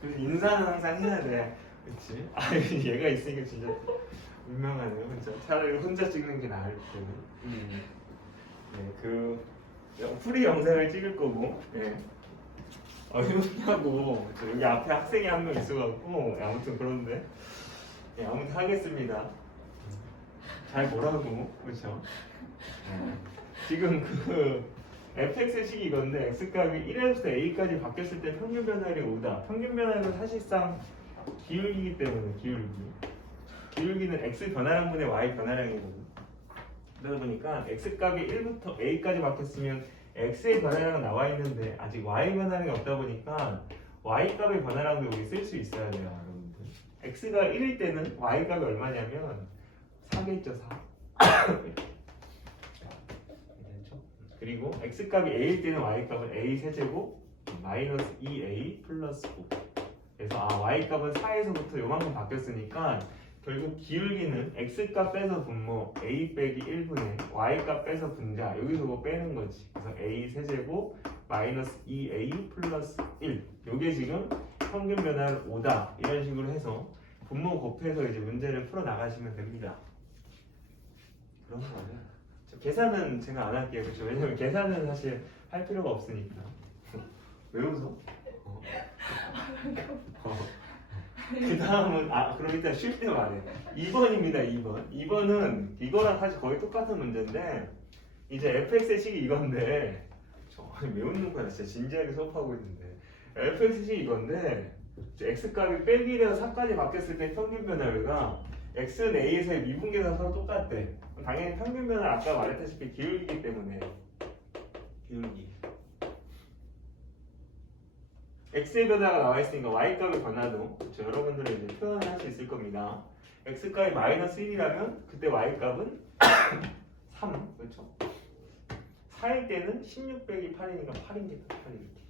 그래서 인사는 항상 해야 돼. 그치? 얘가 있으니까 진짜 민망하네요. 진짜 차라리 혼자 찍는 게 나을 때는. 네, 그 프리 영상을 찍을 거고. 네. 해보냐고. 여기 앞에 학생이 한 명 있어갖고 아무튼 그런데 아무튼 하겠습니다. 잘 보라고. 그렇죠? 지금 그 fx식이 이건데 x값이 1에서 a까지 바뀌었을 때 평균 변화율이 5다. 평균 변화율은 사실상 기울기이기 때문에 기울기는 x 변화량분의 y 변화량이거든. 그러다 보니까 x값이 1부터 a까지 바뀌었으면 x의 변화량은 나와 있는데 아직 y 변화량이 없다 보니까 y값의 변화량도 여기 쓸 수 있어야 돼요, 여러분들. x가 1일 때는 y값이 얼마냐면 4겠죠, 4. 그리고 x값이 a일 때는 y값은 a 세제곱 마이너스 2a 플러스 5. 그래서 y값은 4에서부터 요만큼 바뀌었으니까 결국 기울기는 x값 빼서 분모 a 빼기 1분의 y값 빼서 분자 여기서 뭐 빼는 거지. 그래서 a 세제곱 마이너스 2a 플러스 1. 요게 지금 평균 변화를 5다. 이런 식으로 해서 분모 곱해서 이제 문제를 풀어 나가시면 됩니다. 그런 거예요. 계산은 제가 안 할게요. 그렇죠? 왜냐면 계산은 사실 할 필요가 없으니까. 왜 웃어? 그 다음은 그럼 일단 쉴 때 말해. 2번입니다. 2번은 이거랑 사실 거의 똑같은 문제인데 이제 fx의 식이 이건데 왜 웃는 거야? 진짜 진지하게 수업하고 있는데 fx의 식이 이건데 x값이 빼기 1에서 4까지 바뀌었을 때 평균 변화율가 x는 a에서의 미분계가 서로 똑같대. 당연히 평균 변화 아까 말했다시피 기울기이기 때문에 기울기 x의 변화가 나와 있으니까 y값의 변화도 그렇죠. 여러분들은 이제 표현을 할 수 있을 겁니다. x값이 마이너스 1이라면 그때 y값은 3 그렇죠. 4일 때는 16 빼기 8이니까 8이니까 8 이렇게.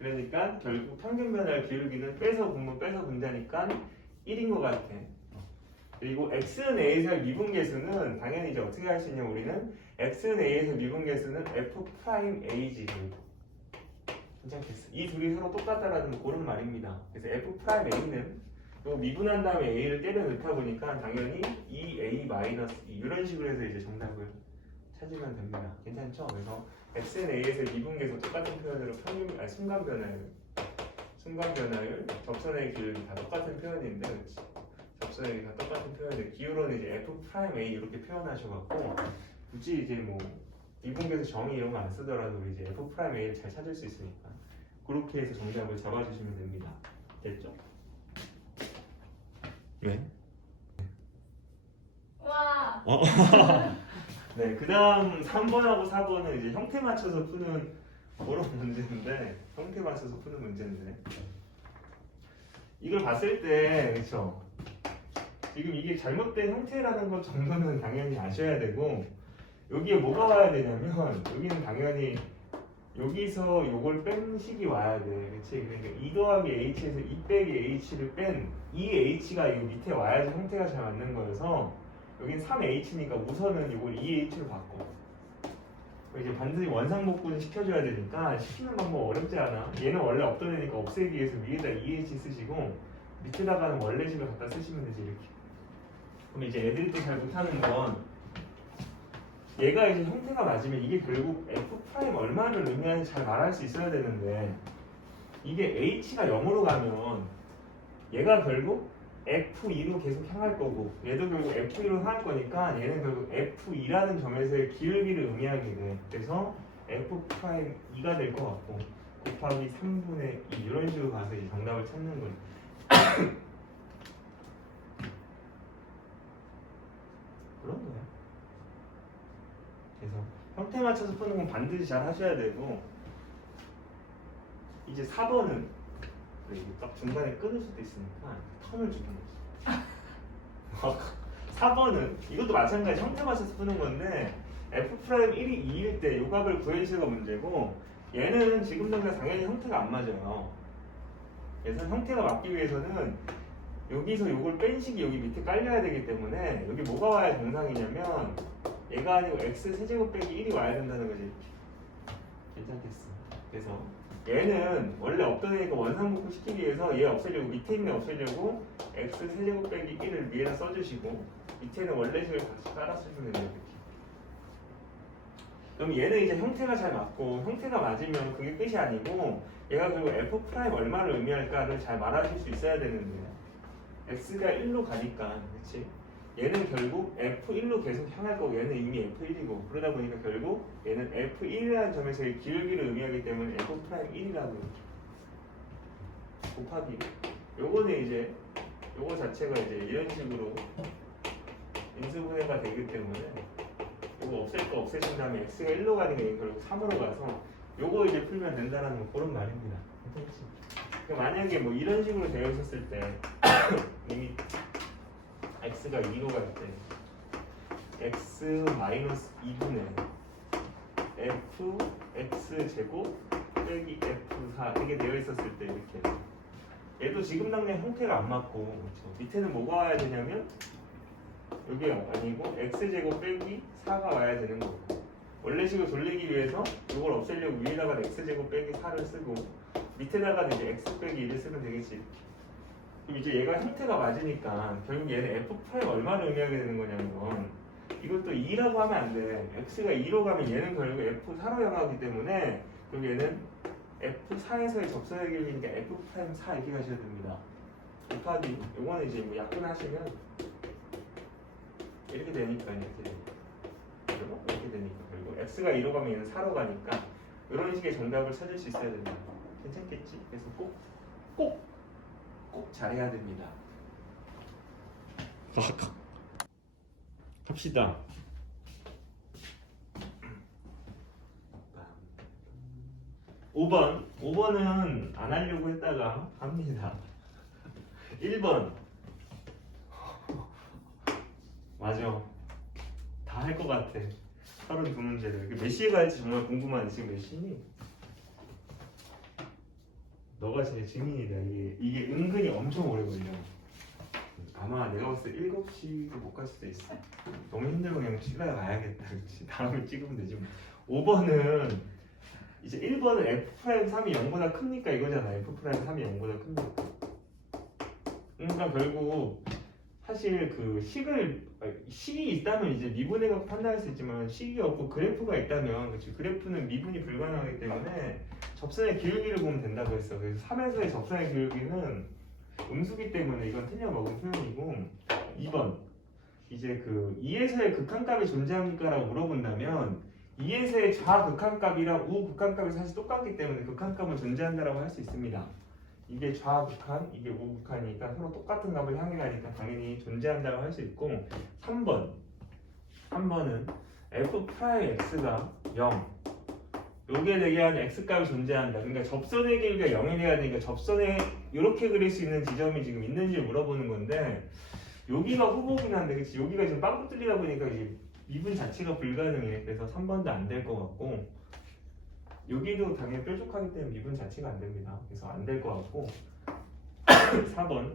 그러니까 결국 평균 변화의 기울기는 빼서 분모 빼서 분자니까 1인 것 같아. 그리고 x는 a에서의 미분계수는 당연히 이제 어떻게 할 수 있냐 우리는 x는 a에서 미분계수는 f'a지. 괜찮겠어. 이 둘이 서로 똑같다라는 그런 말입니다. 그래서 f'a는 또 미분한 다음에 a를 때려 넣다 보니까 당연히 2a-2 이런 식으로 해서 이제 정답을 찾으면 됩니다. 괜찮죠? 그래서 x는 a에서 미분계수 똑같은 표현으로 순간 변화율, 접선의 기울기 다 똑같은 표현인데 그렇지? 접선의 다 똑같은 표현인데 기울어는 이제 f'a 이렇게 표현하셔갖고 굳이 이제 뭐 미분계수 정의 이런 거 안 쓰더라도 이제 f'a를 잘 찾을 수 있으니까 그렇게 해서 정답을 잡아주시면 됩니다. 됐죠? 왜? 와. 네, 그 다음 3번하고 4번은 이제 형태 맞춰서 푸는 그런 문제인데 형태 맞춰서 푸는 문제인데 이걸 봤을 때 그렇죠? 지금 이게 잘못된 형태라는 것 정도는 당연히 아셔야 되고 여기에 뭐가 와야 되냐면 여기는 당연히 여기서 요걸 뺀 식이 와야 돼. 그치? 그러니까 2 더하기 h에서 2 빼기 h를 뺀 이 h가 이 밑에 와야지 형태가 잘 맞는 거여서 여긴 3h니까 우선은 요걸 2h로 바꿔. 이제 반드시 원상복구는 시켜줘야 되니까 시키는 방법 어렵지 않아. 얘는 원래 없던 애니까 없애기 위해서 위에다 2h 쓰시고 밑에다가는 원래식을 갖다 쓰시면 되지 이렇게. 그럼 이제 애들이 또 잘 못하는 건 얘가 이제 형태가 맞으면 이게 결국 f' 얼마를 의미하는지 잘 말할 수 있어야 되는데 이게 h가 0으로 가면 얘가 결국 f2로 계속 향할 거고 얘도 결국 f2로 향할 거니까 얘는 결국 f2라는 점에서의 기울기를 의미하게 돼. 그래서 f'2가 될 것 같고 곱하기 3분의 2 이런 식으로 가서 이 정답을 찾는 거예요. 그런 거야. 그래서 형태 맞춰서 푸는 건 반드시 잘 하셔야 되고 이제 4번은 이게 딱 중간에 끊을 수도 있으니까 턴을 주는 거지. 4번은 이것도 마찬가지 형태 맞춰서 푸는 건데 f'1이 2일 때 요 값을 구해주시가 문제고 얘는 지금 당연히 형태가 안 맞아요. 그래서 형태가 맞기 위해서는 여기서 요걸 뺀 식이 여기 밑에 깔려야 되기 때문에 여기 뭐가 와야 정상이냐면 얘가 아니고 x 세제곱 빼기 1이 와야 된다는 거지. 괜찮겠어. 그래서 얘는 원래 없던 애니까 원상복구 시키기 위해서 얘 없애려고 밑에 있는 애 없애려고 x 세제곱 빼기 1을 위에다 써주시고 밑에는 원래식을 다시 따라 쓰시면 돼요. 이렇게. 그럼 얘는 이제 형태가 잘 맞고 형태가 맞으면 그게 끝이 아니고 얘가 결국 f 프라임 얼마를 의미할까를 잘 말하실 수 있어야 되는데 x가 1로 가니까 그렇지? 얘는 결국 f1로 계속 향할 거고 얘는 이미 f1이고 그러다 보니까 결국 얘는 f1이라는 점에서의 기울기를 의미하기 때문에 f'1이라고 곱하기 요거는 이제 요거 자체가 이제 이런 식으로 인수분해가 되기 때문에 요거 없앨 거 없애신 다음에 x가 1로 가는 게 결국 3으로 가서 요거 이제 풀면 된다는 뭐 그런 말입니다. 그러니까 만약에 뭐 이런 식으로 되어 있었을 때 이미 x가 2로 갈 때 x 마이너스 2분의 f x 제곱 빼기 f4 이게 되어 있었을 때 이렇게 얘도 지금 당장 형태가 안 맞고 그렇죠? 밑에는 뭐가 와야 되냐면 여기 아니고 x 제곱 빼기 4가 와야 되는 거고 원래식을 돌리기 위해서 이걸 없애려고 위에다가 x 제곱 빼기 4를 쓰고 밑에다가는 이제 x 빼기 1을 쓰면 되겠지. 그럼 이제 얘가 형태가 맞으니까 결국 얘는 f 프라임 얼마를 의미하게 되는 거냐면 이걸 또 2라고 하면 안 돼. x가 2로 가면 얘는 결국 f4로 향하기 때문에 그럼 얘는 f4에서의 접선의 길이니까 f 프라임 4 이렇게 가셔야 됩니다. 곱하기 요거는 이제 뭐 약분하시면 이렇게 되니까 이렇게 되니까 결국 x가 2로 가면 얘는 4로 가니까 이런 식의 정답을 찾을 수 있어야 된다. 괜찮겠지? 그래서 꼭 잘해야 됩니다. 갑시다. 5번은 안 하려고 했다가 합니다. 1번 맞아. 다 할 것 같아. 32문제를 몇 시에 갈지 정말 궁금한데 지금 몇 시니? 너가 제일 증인이다. 이게 은근히 엄청 오래 걸려. 아마 내가 봤을 때 7시도 못 갈 수도 있어. 너무 힘들면 그냥 쉬다가 가야겠다. 그렇지? 다음에 찍으면 되지 뭐. 5번은 이제 1번은 f'3이 0보다 크니까 이거잖아. f'3이 0보다 크니까. 그러니까 결국 사실 그 식이 있다면 이제 미분해갖고 판단할 수 있지만 식이 없고 그래프가 있다면 그치? 그래프는 미분이 불가능하기 때문에 접선의 기울기를 보면 된다고 했어. 그래서 3에서의 접선의 기울기는 음수기 때문에 이건 틀려먹은 표현이고 2번 이제 그 2에서의 극한값이 존재합니까? 라고 물어본다면 2에서의 좌극한값이랑 우극한값이 사실 똑같기 때문에 극한값은 존재한다라고 할 수 있습니다. 이게 좌극한, 이게 우극한이니까 서로 똑같은 값을 향해 가니까 당연히 존재한다고 할 수 있고 3번은 f 프라임 x가 0 요게 되게 하는 x값이 존재한다. 그러니까 접선의 길이가 0이 돼야 되니까 접선에 이렇게 그릴 수 있는 지점이 지금 있는지 물어보는 건데 여기가 후보긴 한데 그치? 여기가 지금 빵꾸 뚫리다 보니까 이제 미분 자체가 불가능해. 그래서 3번도 안 될 것 같고 여기도 당연히 뾰족하기 때문에 미분 자체가 안 됩니다. 그래서 안 될 것 같고 4번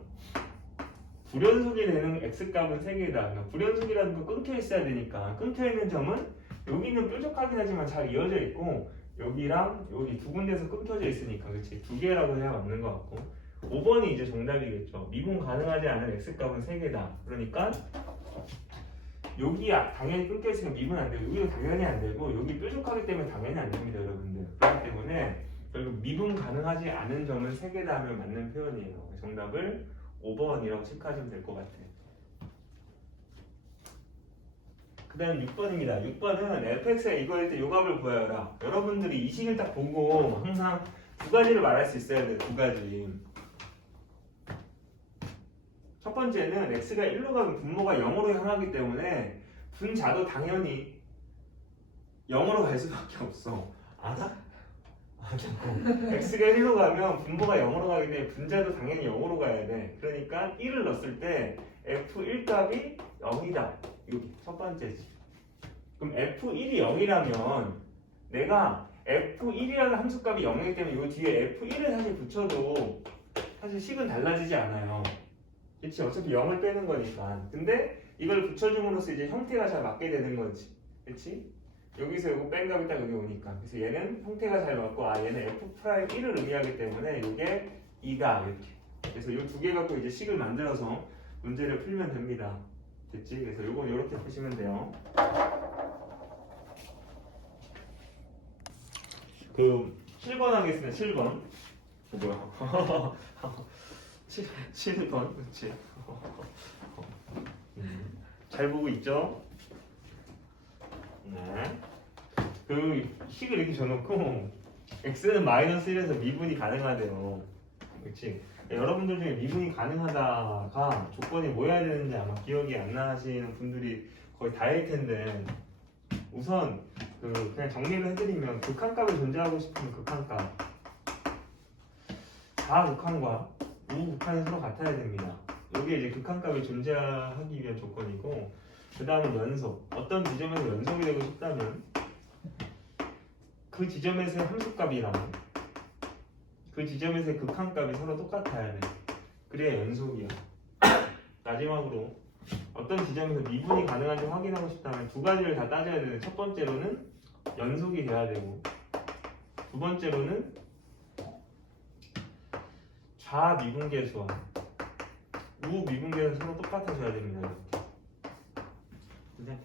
불연속이 되는 x값은 3개다. 그러니까 불연속이라는 거 끊겨 있어야 되니까 끊겨 있는 점은 여기는 뾰족하긴 하지만 잘 이어져 있고 여기랑 여기 두 군데서 끊겨져 있으니까 그렇지 두 개라고 해야 맞는 것 같고 5번이 이제 정답이겠죠. 미분 가능하지 않은 x값은 3개다. 그러니까 여기 당연히 끊겨 있으면 미분 안 되고 여기도 당연히 안 되고 여기 뾰족하기 때문에 당연히 안 됩니다, 여러분들. 그렇기 때문에 결국 미분 가능하지 않은 점은 3개다 하면 맞는 표현이에요. 정답을 5번이라고 체크하시면 될 것 같아요. 그 다음 6번입니다. 6번은 fx가 이거일 때 요 값을 구하여라. 여러분들이 이 식을 딱 보고 항상 두 가지를 말할 수 있어야 돼요. 두 가지. 첫 번째는 x가 1로 가면 분모가 0으로 향하기 때문에 분자도 당연히 0으로 갈 수밖에 없어. 알아? x가 1로 가면 분모가 0으로 가기 때문에 분자도 당연히 0으로 가야 돼. 그러니까 1을 넣었을 때 f1 값이 0이다. 이거 첫 번째지. 그럼 f1이 0이라면 내가 f1이라는 함수값이 0이기 때문에 이 뒤에 f1을 사실 붙여도 사실 식은 달라지지 않아요. 그치? 어차피 0을 빼는 거니까. 근데 이걸 붙여줌으로써 이제 형태가 잘 맞게 되는 거지. 그치? 여기서 이거 뺀 값이 딱 여기 오니까 그래서 얘는 형태가 잘 맞고 얘는 F'1을 의미하기 때문에 이게 2다 이렇게 그래서 이 두 개 갖고 이제 식을 만들어서 문제를 풀면 됩니다. 됐지? 그래서 이건 이렇게 푸시면 돼요. 그 7번 하겠습니다. 7번 뭐야 7번 그치? 잘 보고 있죠? 네. 그 식을 이렇게 줘놓고 x는 마이너스 1에서 미분이 가능하대요. 그렇지? 여러분들 중에 미분이 가능하다가 조건이 뭐여야 되는지 아마 기억이 안 나시는 분들이 거의 다일 텐데 우선 그냥 정리를 해드리면 극한값이 존재하고 싶으면 극한값 좌극한과 우극한이 서로 같아야 됩니다. 여기에 이제 극한값이 존재하기 위한 조건이고 그 다음은 연속 어떤 지점에서 연속이 되고 싶다면 그 지점에서의 함수값이랑 그 지점에서의 극한값이 서로 똑같아야 돼. 그래야 연속이야. 마지막으로 어떤 지점에서 미분이 가능한지 확인하고 싶다면 두 가지를 다 따져야 되는데 첫 번째로는 연속이 돼야 되고 두 번째로는 좌미분계수와 우미분계수 서로 똑같아져야 됩니다. 이렇게.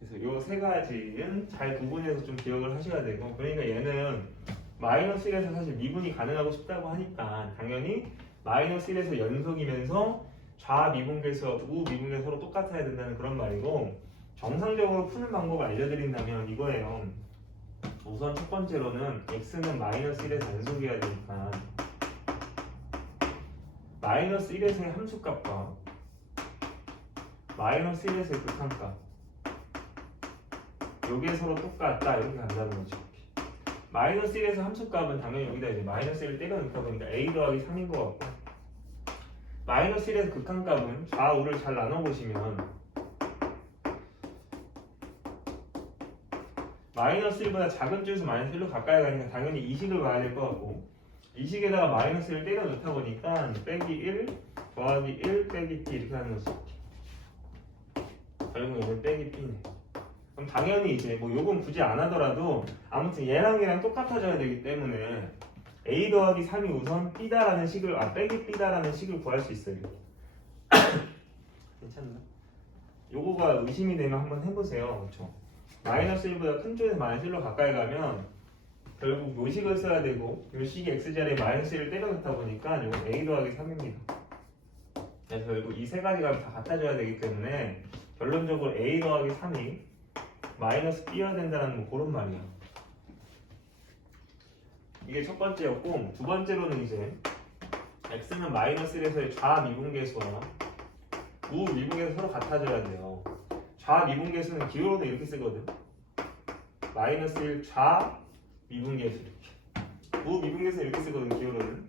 그래서 이 세 가지는 잘 구분해서 좀 기억을 하셔야 되고 그러니까 얘는 마이너스 1에서 사실 미분이 가능하고 싶다고 하니까 당연히 마이너스 1에서 연속이면서 좌미분계수와 우미분계수 서로 똑같아야 된다는 그런 말이고 정상적으로 푸는 방법을 알려드린다면 이거예요. 우선 첫 번째로는 x는 마이너스 1에서 연속이어야 되니까 마이너스 1에서의 함수값과 마이너스 1에서의 극한값 요게 서로 똑같다 이렇게 간다는 거죠. 마이너스 1에서 함수값은 당연히 여기다 이제 마이너스 1을 때려 넣다 보니까 a 더하기 3인 것 같고 마이너스 1에서 극한값은 좌우를 잘 나눠보시면 마이너스 1보다 작은 쪽에서 마이너스 1로 가까이 가니까 당연히 이 식을 봐야 될 것 같고 이 식에다가 마이너스 1을 때려 넣다 보니까 빼기 1 더하기 1 빼기 t 이렇게 하는 거죠. 결국 이제 빼기 p네. 그럼 당연히 이제 뭐 요건 굳이 안 하더라도 아무튼 얘랑 똑같아져야 되기 때문에 a 더하기 3이 우선 b다라는 식을 빼기 b다라는 식을 구할 수 있어요. 괜찮나? 요거가 의심이 되면 한번 해보세요. 그렇죠? 마이너스 1보다 큰 쪽에서 마이너스 1로 가까이 가면 결국 요 식을 써야 되고 요 식이 x자리에 마이너스 1을 때려 넣다 보니까 요건 a 더하기 3입니다. 그래서 결국 이 세 가지가 다 같아져야 되기 때문에 결론적으로 a 더하기 3이 마이너스 b여야 된다는 뭐 그런 말이야. 이게 첫 번째였고 두 번째로는 이제 x는 마이너스 1에서의 좌미분계수와 우미분계수 서로 같아져야 돼요. 좌미분계수는 기호로는 이렇게 쓰거든. 마이너스 1 좌미분계수 이렇게. 우미분계수 이렇게 쓰거든 기호로는.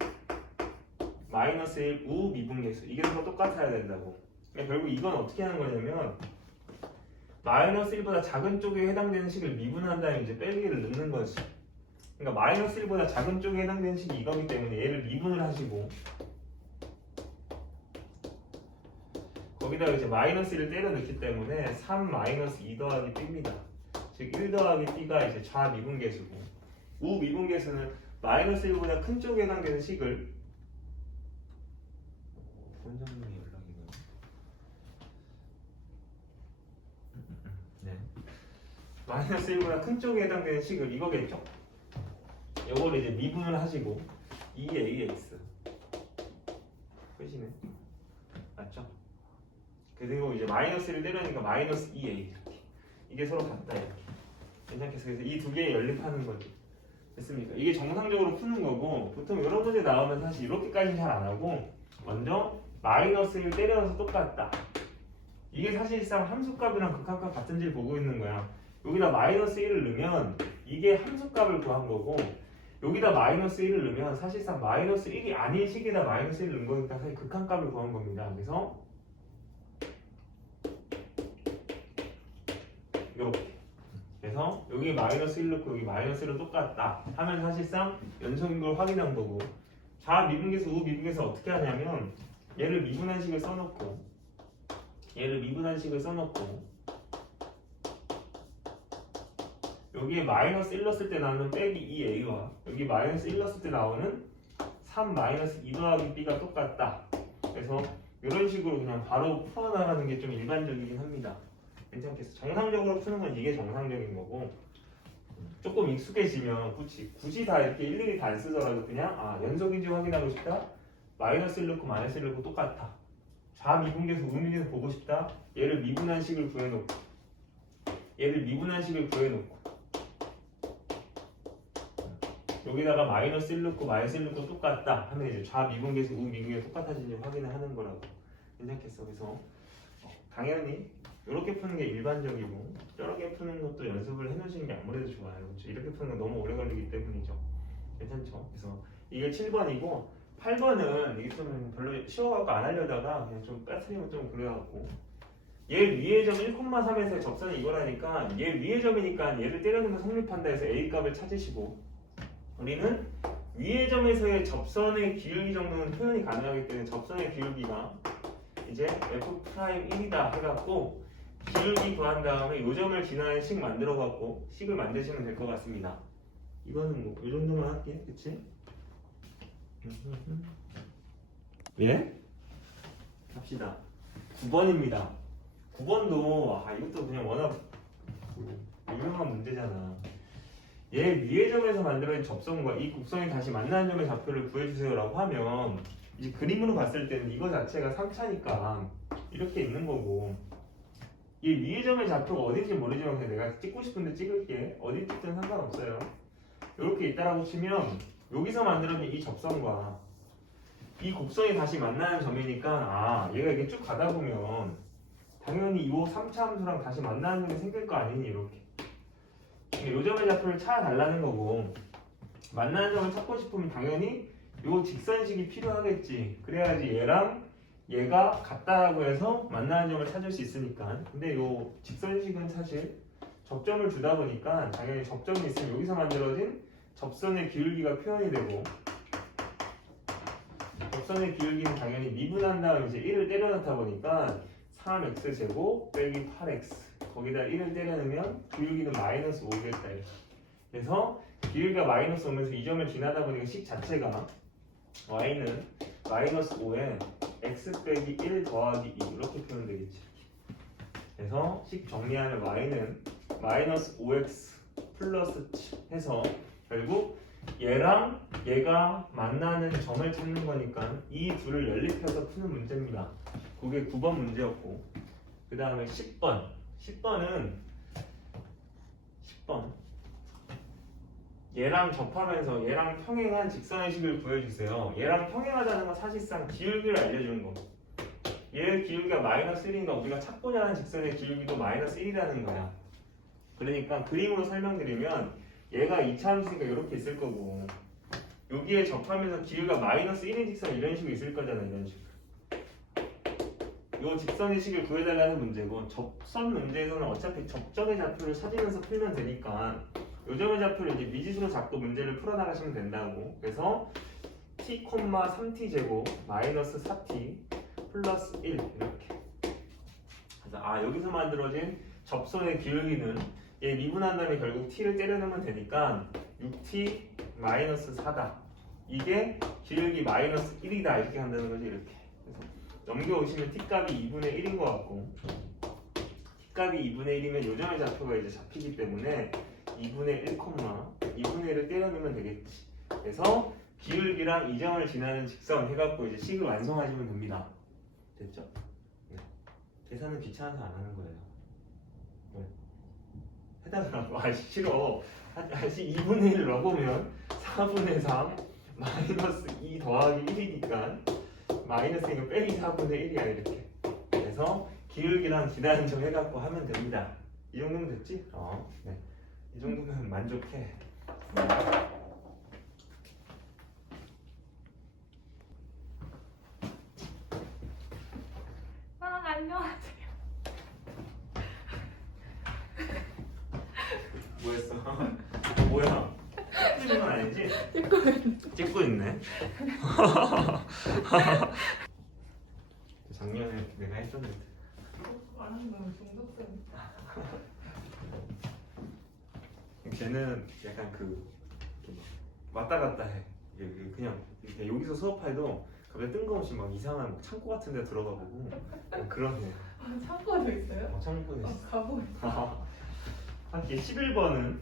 마이너스 1 우미분계수 이게 서로 똑같아야 된다고. 그러니까 결국 이건 어떻게 하는 거냐면 마이너스 1보다 작은 쪽에 해당되는 식을 미분한 다음에 이제 빼기를 넣는 거지. 그러니까 마이너스 1보다 작은 쪽에 해당되는 식이 이거기 때문에 얘를 미분을 하시고 거기다가 이제 마이너스 1을 때려 넣기 때문에 3 마이너스 2 더하기 b입니다. 즉 1 더하기 b가 이제 좌미분계수고 우미분계수는 마이너스 1보다 큰 쪽에 해당되는 식을 본장님이 연락이네요. 네. 마이너스 1보다 큰 쪽에 해당되는 식을 이거겠죠? 이걸 이제 미분을 하시고 2ax 끝이네. 맞죠? 그리고 이제 마이너스를 때려니까 마이너스 2a 이렇게. 이게 서로 같다 이렇게. 괜찮겠어요? 그래서 이 두 개에 연립하는 거죠. 됐습니까? 이게 정상적으로 푸는 거고 보통 이런 문제 나오면 사실 이렇게까지는 잘 안 하고 먼저 마이너스를 때려서 똑같다. 이게 사실상 함수값이랑 극한값 같은지를 보고 있는 거야. 여기다 마이너스 1을 넣으면 이게 함수값을 구한 거고 여기다 마이너스 1을 넣으면 사실상 마이너스 1이 아닌 식에다 마이너스 1을 넣은 거니까 사실 극한값을 구한 겁니다. 그래서 이렇게 그래서 여기 마이너스 1 넣고 여기 마이너스 1은 똑같다 하면 사실상 연속인 걸 확인한 거고 좌미분계수 우미분계수 어떻게 하냐면 얘를 미분한 식을 써놓고 얘를 미분한 식을 써놓고 여기에 마이너스 1 넣었을 때 나오는 빼기 2a와 여기 마이너스 1 넣었을 때 나오는 3 마이너스 2 더하기 b가 똑같다. 그래서 이런 식으로 그냥 바로 풀어나가는 게 좀 일반적이긴 합니다. 괜찮겠어. 정상적으로 푸는 건 이게 정상적인 거고 조금 익숙해지면 굳이 다 이렇게 일일이 다 안 쓰더라도 그냥 연속인지 확인하고 싶다. 마이너스 1 넣고 마이너스 1 넣고 똑같아. 좌미분계수 우미분계수 보고 싶다. 얘를 미분한식을 구해놓고 여기다가 마이너스 1 넣고 마이너스 1 넣고 똑같다 하면 이제 좌미분계수 우미분계수 똑같아지는지 확인을 하는 거라고. 괜찮겠어. 그래서 당연히 이렇게 푸는 게 일반적이고 저렇게 푸는 것도 연습을 해놓으시는 게 아무래도 좋아요. 그렇죠? 이렇게 푸는 건 너무 오래 걸리기 때문이죠. 괜찮죠? 그래서 이게 7번이고 8번은 이게 좀 별로 쉬워갖고 안 하려다가 그냥 좀 빠뜨리면 좀 그래갖고 얘 위의 점 1,3에서의 접선이 이거라니까 얘 위의 점이니까 얘를 때려놓으면 성립한다 해서 A 값을 찾으시고 우리는 위의 점에서의 접선의 기울기 정도는 표현이 가능하기 때문에 접선의 기울기가 이제 F'1이다 해갖고 기울기 구한 다음에 요 점을 지나는 식 만들어갖고 식을 만드시면 될 것 같습니다. 이거는 뭐 이 정도만 할게. 그치? 예? 갑시다. 9번입니다. 9번도 이것도 그냥 워낙 유명한 문제잖아. 얘 위의 점에서 만들어진 접선과 이 곡선이 다시 만나는 점의 좌표를 구해주세요 라고 하면 이제 그림으로 봤을 때는 이거 자체가 3차니까 이렇게 있는 거고 이 위의 점의 좌표가 어딘지 모르지만 그냥 내가 찍고 싶은데 찍을게. 어디 찍든 상관없어요. 이렇게 있다라고 치면 여기서 만들어진 이 접선과 이 곡선이 다시 만나는 점이니까 얘가 이렇게 쭉 가다 보면 당연히 이 3차 함수랑 다시 만나는 점이 생길 거 아니니 이렇게 이 점의 좌표를 찾아달라는 거고 만나는 점을 찾고 싶으면 당연히 이 직선식이 필요하겠지. 그래야지 얘랑 얘가 같다라고 해서 만나는 점을 찾을 수 있으니까. 근데 이 직선식은 사실 접점을 주다 보니까 당연히 접점이 있으면 여기서 만들어진 접선의 기울기가 표현이 되고 접선의 기울기는 당연히 미분한 다음 이제 1을 때려넣다 보니까 3x제곱 빼기 8x 거기다 1을 때려넣으면 기울기는 마이너스 5겠다 이렇게. 그래서 기울기가 마이너스 5면서 이 점을 지나다 보니까 식 자체가 y는 마이너스 5에 x 빼기 1 더하기 2 이렇게 표현되겠지. 그래서 식 정리하면 y는 마이너스 5x 플러스 7 해서 결국 얘랑 얘가 만나는 점을 찾는 거니까 이 둘을 연립해서 푸는 문제입니다. 그게 9번 문제였고 그 다음에 10번 10번 얘랑 접하면서 얘랑 평행한 직선의 식을 구해주세요. 얘랑 평행하다는 건 사실상 기울기를 알려주는 거. 얘 기울기가 마이너스 1이니까 우리가 찾고자 하는 직선의 기울기도 마이너스 1이라는 거야. 그러니까 그림으로 설명드리면 얘가 2차 함수니까 이렇게 있을 거고 여기에 접하면서 기울기가 마이너스 1인 직선 이런 식으로 있을 거잖아. 이런 식으로. 요 직선의 식을 구해달라는 문제고 접선 문제에서는 어차피 접점의 좌표를 찾으면서 풀면 되니까 요점의 좌표를 이제 미지수로 잡고 문제를 풀어나가시면 된다고. 그래서 t, 3t 제곱 마이너스 4t 플러스 1 이렇게. 그래서 여기서 만들어진 접선의 기울기는 얘 미분한 다음에 결국 t를 때려넣으면 되니까 6t 마이너스 4다. 이게 기울기 마이너스 1이다 이렇게 한다는 거지 이렇게. 그래서 넘겨오시면 t값이 2분의 1인 것 같고 t값이 2분의 1이면 요점의 좌표가 이제 잡히기 때문에 2분의 1, 2분의 1을 때려넣으면 되겠지. 그래서 기울기랑 이 점을 지나는 직선 해갖고 이제 식을 완성하시면 됩니다. 됐죠? 네. 계산은 귀찮아서 안 하는 거예요. 네. 해달라고. 싫어. 2분의 1을 넣어보면 4분의 3 마이너스 2 더하기 1이니까 마이너스 이거 빼기 4분의 1이야 이렇게. 그래서 기울기랑 지나는 점 해갖고 하면 됩니다. 이 정도면 됐지? 네. 이 정도면 만족해. 안녕하세요. 뭐했어? 뭐야? 찍는 건 아니지? 찍고 있네. 작년에 내가 했었는데. 안 하면 중독성. 쟤는 약간 그 이렇게 막 왔다 갔다 해. 그냥 이렇게 여기서 수업해도 갑자기 뜬금없이 막 이상한 막 창고 같은 데 들어가 보고 그런 애. 아, 창고도 있어요? 창고에 있어. 가보고 함께 11번은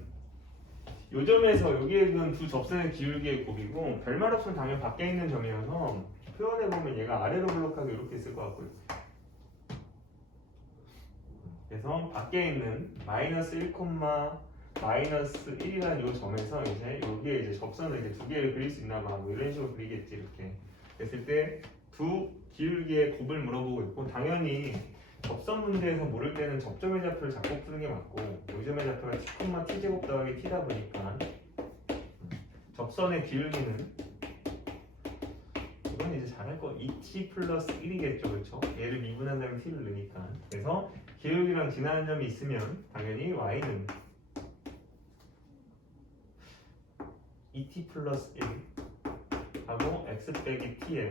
요점에서 여기에 있는 두 접선의 기울기의 곱이고 별말 없으면 당연히 밖에 있는 점이어서 표현해보면 얘가 아래로 블록하게 이렇게 있을 것 같고요. 그래서 밖에 있는 마이너스 1, 마이너스 1이라는 이 점에서 이제 여기에 이제 접선을 이제 두 개를 그릴 수 있나 봐. 뭐 이런 식으로 그리겠지 이렇게. 됐을 때 두 기울기의 곱을 물어보고 있고 당연히 접선 문제에서 모를 때는 접점의 좌표를 잡고 푸는 게 맞고 요점의 좌표가 t, t제곱 더하기 t다 보니까 접선의 기울기는 이건 이제 잘할 거 2t 플러스 1이겠죠 그렇죠? 얘를 미분한 다음에 t를 넣으니까 그래서 기울기랑 지나는 점이 있으면 당연히 y는 2t 플러스 1 하고 x 빼기 t에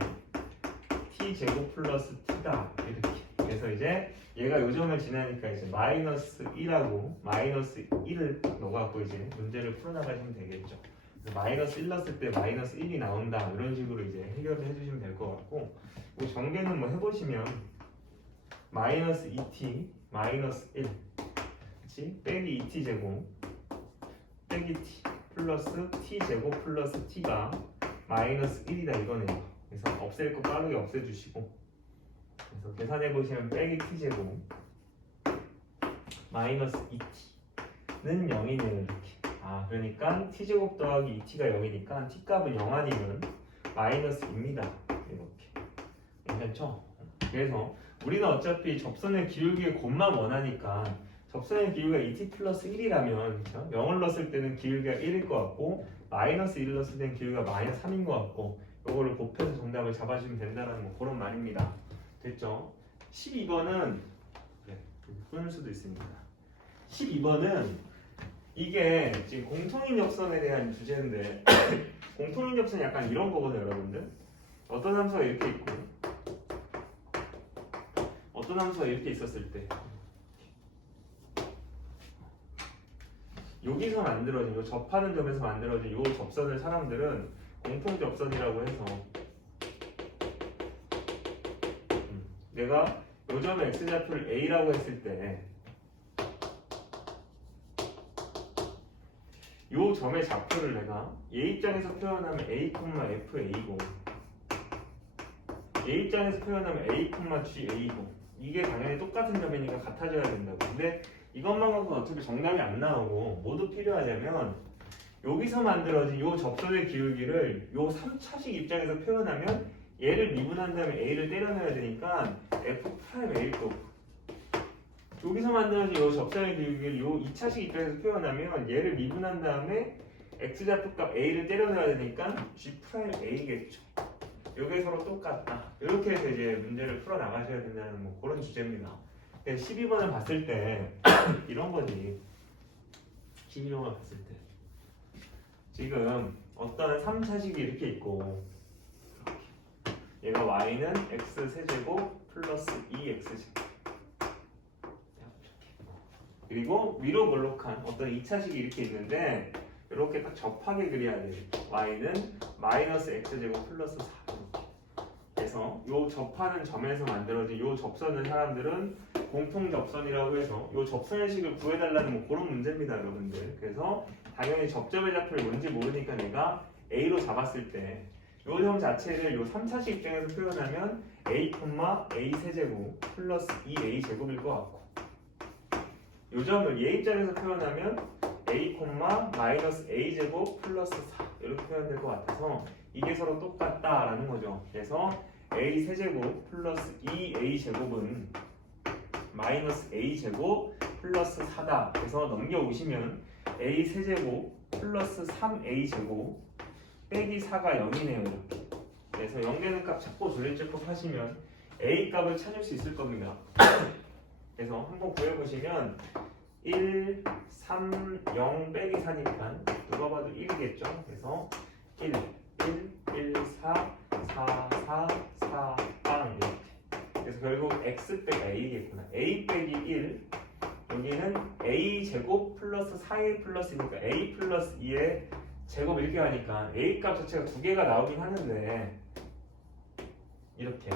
t제곱 플러스 t다 이렇게. 그래서 이제 얘가 요점을 지나니까 이제 마이너스 1하고 마이너스 1을 넣어갖고 이제 문제를 풀어나가시면 되겠죠. 그래서 마이너스 1 넣었을 때 마이너스 1이 나온다 이런 식으로 이제 해결을 해주시면 될 것 같고 뭐 전개는 뭐 해보시면 마이너스 2t 마이너스 1 그치? 빼기 2t 제곱 빼기 t 플러스 t 제곱 플러스 t가 마이너스 1이다 이거네요. 그래서 없앨 거 빠르게 없애주시고 그래서 계산해 보시면 빼기 t제곱 마이너스 2t는 0이네요 이렇게. 아 그러니까 t제곱 더하기 2t가 0이니까 t값은 0 아니면 마이너스입니다 이렇게. 괜찮죠? 그래서 우리는 어차피 접선의 기울기의 곱만 원하니까 접선의 기울기가 2t 플러스 1이라면 그렇죠? 0을 넣었을 때는 기울기가 1일 것 같고 마이너스 1을 넣었을 때는 기울기가 마이너스 3인 것 같고 이거를 곱해서 정답을 잡아주면 된다는 뭐 그런 말입니다. 됐죠? 12번은 그래, 끊을 수도 있습니다. 12번은 이게 지금 공통인 접선에 대한 주제인데 공통인 접선이 약간 이런 거거든요, 여러분들. 어떤 함수가 이렇게 있고 어떤 함수가 이렇게 있었을 때 여기서 만들어진 요 접하는 점에서 만들어진 요 접선을 사람들은 공통 접선이라고 해서 내가 요점의 x좌표를 a라고 했을 때 요 점의 좌표를 내가 얘 입장에서 표현하면 a, fa고 얘 입장에서 표현하면 a, ga고 이게 당연히 똑같은 점이니까 같아져야 된다고. 근데 이것만 갖고는 어차피 정답이 안 나오고 모두 필요하려면 여기서 만들어진 요 접선의 기울기를 요 3차식 입장에서 표현하면 얘를 미분한 다음에 a를 때려넣어야 되니까 f'a도 여기서 만들어진 요 접선의 기울기를 요 2차식 입장에서 표현하면 얘를 미분한 다음에 x좌표값 a를 때려넣어야 되니까 g'a겠죠. 요게 서로 똑같다. 이렇게 해서 이제 문제를 풀어 나가셔야 된다는 뭐 그런 주제입니다. 12번을 봤을 때 이런 거지. 12번을 봤을 때 지금 어떤 3차식이 이렇게 있고 얘가 y는 x 세제곱 플러스 2x제곱 그리고 위로 볼록한 어떤 2차식이 이렇게 있는데 이렇게 딱 접하게 그려야 돼요. y는 마이너스 x제곱 플러스 4 그래서 요 접하는 점에서 만들어진 요 접선을 사람들은 공통 접선이라고 해서 요 접선의 식을 구해달라는 뭐 그런 문제입니다 여러분들. 그래서 당연히 접점의 좌표를 뭔지 모르니까 내가 a로 잡았을 때 요 점 자체를 요 3차식 입장에서 표현하면 a, a 세제곱 플러스 2a 제곱일 것 같고 요 점을 얘 입장에서 표현하면 a, 마이너스 a 제곱 플러스 4 이렇게 표현될 것 같아서 이게 서로 똑같다라는 거죠. 그래서 a 세제곱 플러스 2a 제곱은 마이너스 a 제곱 플러스 4다. 그래서 넘겨오시면 a 세제곱 플러스 3a 제곱 빼기 4가 0이네요 이렇게. 그래서 0되는 값 찾고 조리제곱 하시면 a 값을 찾을 수 있을 겁니다. 그래서 한번 구해보시면 1, 3, 0 빼기 4니까 누가 봐도 1이겠죠. 그래서 1, 1, 4, 4, 4, 4, 빵 이렇게. 그래서 결국 x 빼기 a겠구나. a 빼기 1 여기는 a 제곱 플러스 4a 플러스니까 a 플러스 2의 제곱 이렇게 하니까 a 값 자체가 두 개가 나오긴 하는데 이렇게.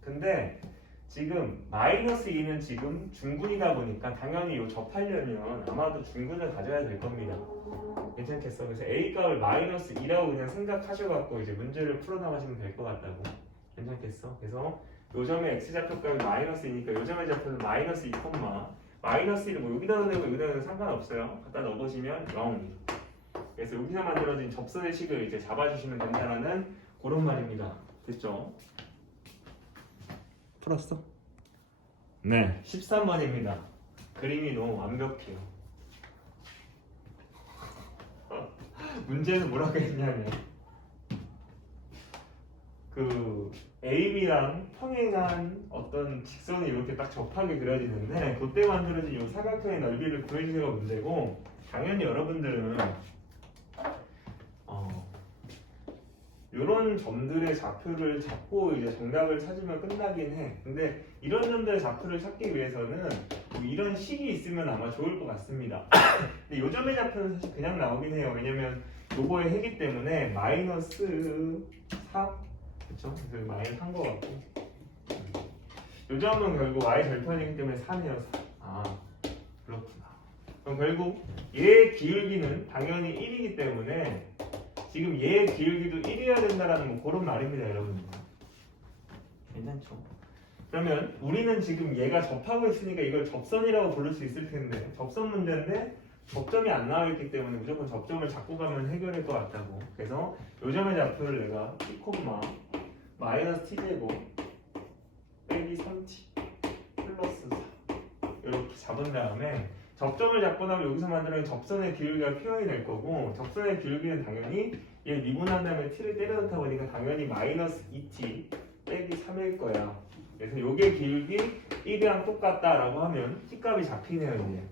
근데 지금 마이너스 2는 지금 중근이다 보니까 당연히 이 접하려면 아마도 중근을 가져야 될 겁니다. 괜찮겠어? 그래서 a 값을 마이너스 2라고 그냥 생각하셔갖고 이제 문제를 풀어나가시면 될 것 같다고. 괜찮겠어? 그래서 요 점의 x좌표값이 마이너스 2니까 요 점의 좌표는 마이너스 2, 마이너스 1을 뭐 여기다 넣고 여기다 넣으면 상관없어요. 갖다 넣어보시면 0. 그래서 여기서 만들어진 접선의 식을 이제 잡아주시면 된다는 그런 말입니다. 됐죠? 풀었어? 네, 13번입니다. 그림이 너무 완벽해요. 문제는 뭐라고 했냐면 그 AB랑 평행한 어떤 직선이 이렇게 딱 접하게 그려지는데 그때 만들어진 이 사각형의 넓이를 구해주세요가 문제고, 당연히 여러분들은 이런 점들의 좌표를 잡고 이제 정답을 찾으면 끝나긴 해. 근데 이런 점들의 좌표를 찾기 위해서는 뭐 이런 식이 있으면 아마 좋을 것 같습니다. 근데 요 점의 좌표는 사실 그냥 나오긴 해요. 왜냐면 요거의 해기 때문에 마이너스 4, 그쵸? 그래서 마이너스 1 것 같고, 요 점은 결국 y 절편이기 때문에 3이어서 그렇구나. 그럼 결국 얘의 기울기는 당연히 1이기 때문에 지금 얘의 기울기도 1이어야 된다라는 뭐 그런 말입니다, 여러분. 괜찮죠? 그러면 우리는 지금 얘가 접하고 있으니까 이걸 접선이라고 부를 수 있을 텐데, 접선 문제인데 접점이 안 나와 있기 때문에 무조건 접점을 잡고 가면 해결할 것 같다고. 그래서 요 점의 좌표를 내가 t, 마이너스 t제곱 빼기 3t 플러스 4 이렇게 잡은 다음에 접점을 잡고 나면 여기서 만들어낸 접선의 기울기가 표현이 될 거고, 접선의 기울기는 당연히 얘 미분한 다음에 t를 때려 넣다 보니까 당연히 마이너스 2t 빼기 3일 거야. 그래서 요게 기울기 1이랑 똑같다라고 하면 t값이 잡히네요. 이제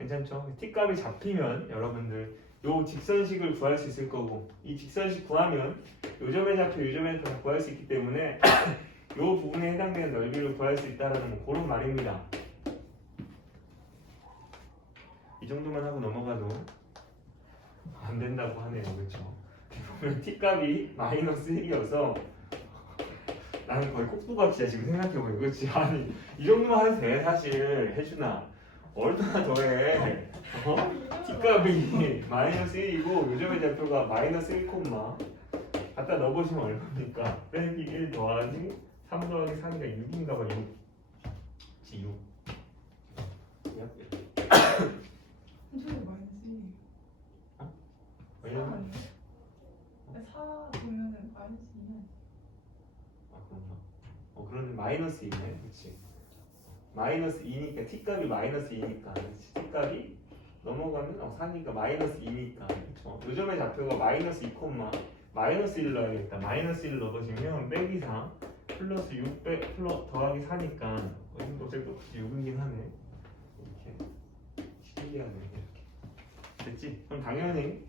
괜찮죠? t값이 잡히면 여러분들 요 직선식을 구할 수 있을 거고, 이 직선식 구하면 요 점의 좌표, 요 점의 좌표 다 구할 수 있기 때문에 요 부분에 해당되는 넓이를 구할 수 있다라는 뭐 그런 말입니다. 이 정도만 하고 넘어가도 안 된다고 하네요. 그렇죠? 보면 t값이 마이너스 1이어서 나는 거의 꼭두각시야 지금 생각해보니까. 그렇지? 아니 이 정도만 해도 돼. 사실 혜준아 얼마나 더해. t값이 마이너스 1이고 요점의 좌표가 마이너스 1, 갖다 넣어보시면 얼마입니까? 빼기 1 더하기 3 더하기 3이니까 6인가 봐. 6 한쪽에 마이너스 1. 왜냐면 4 보면은 마이너스 2는. 그런가? 그런데 마이너스 2네. 그치? 마이너스 2니까 t값이 마이너스 2니까 t값이 넘어가면 4니까 마이너스 2니까 그쵸? 요점의 좌표가 마이너스 2, 마이너스 1 넣어야겠다. 마이너스 1 넣어보시면 빼기 4 플러스 6 플러스 더하기 4니까 어쨌든 6이긴 하네. 이렇게 신기하네. 이렇게 됐지? 그럼 당연히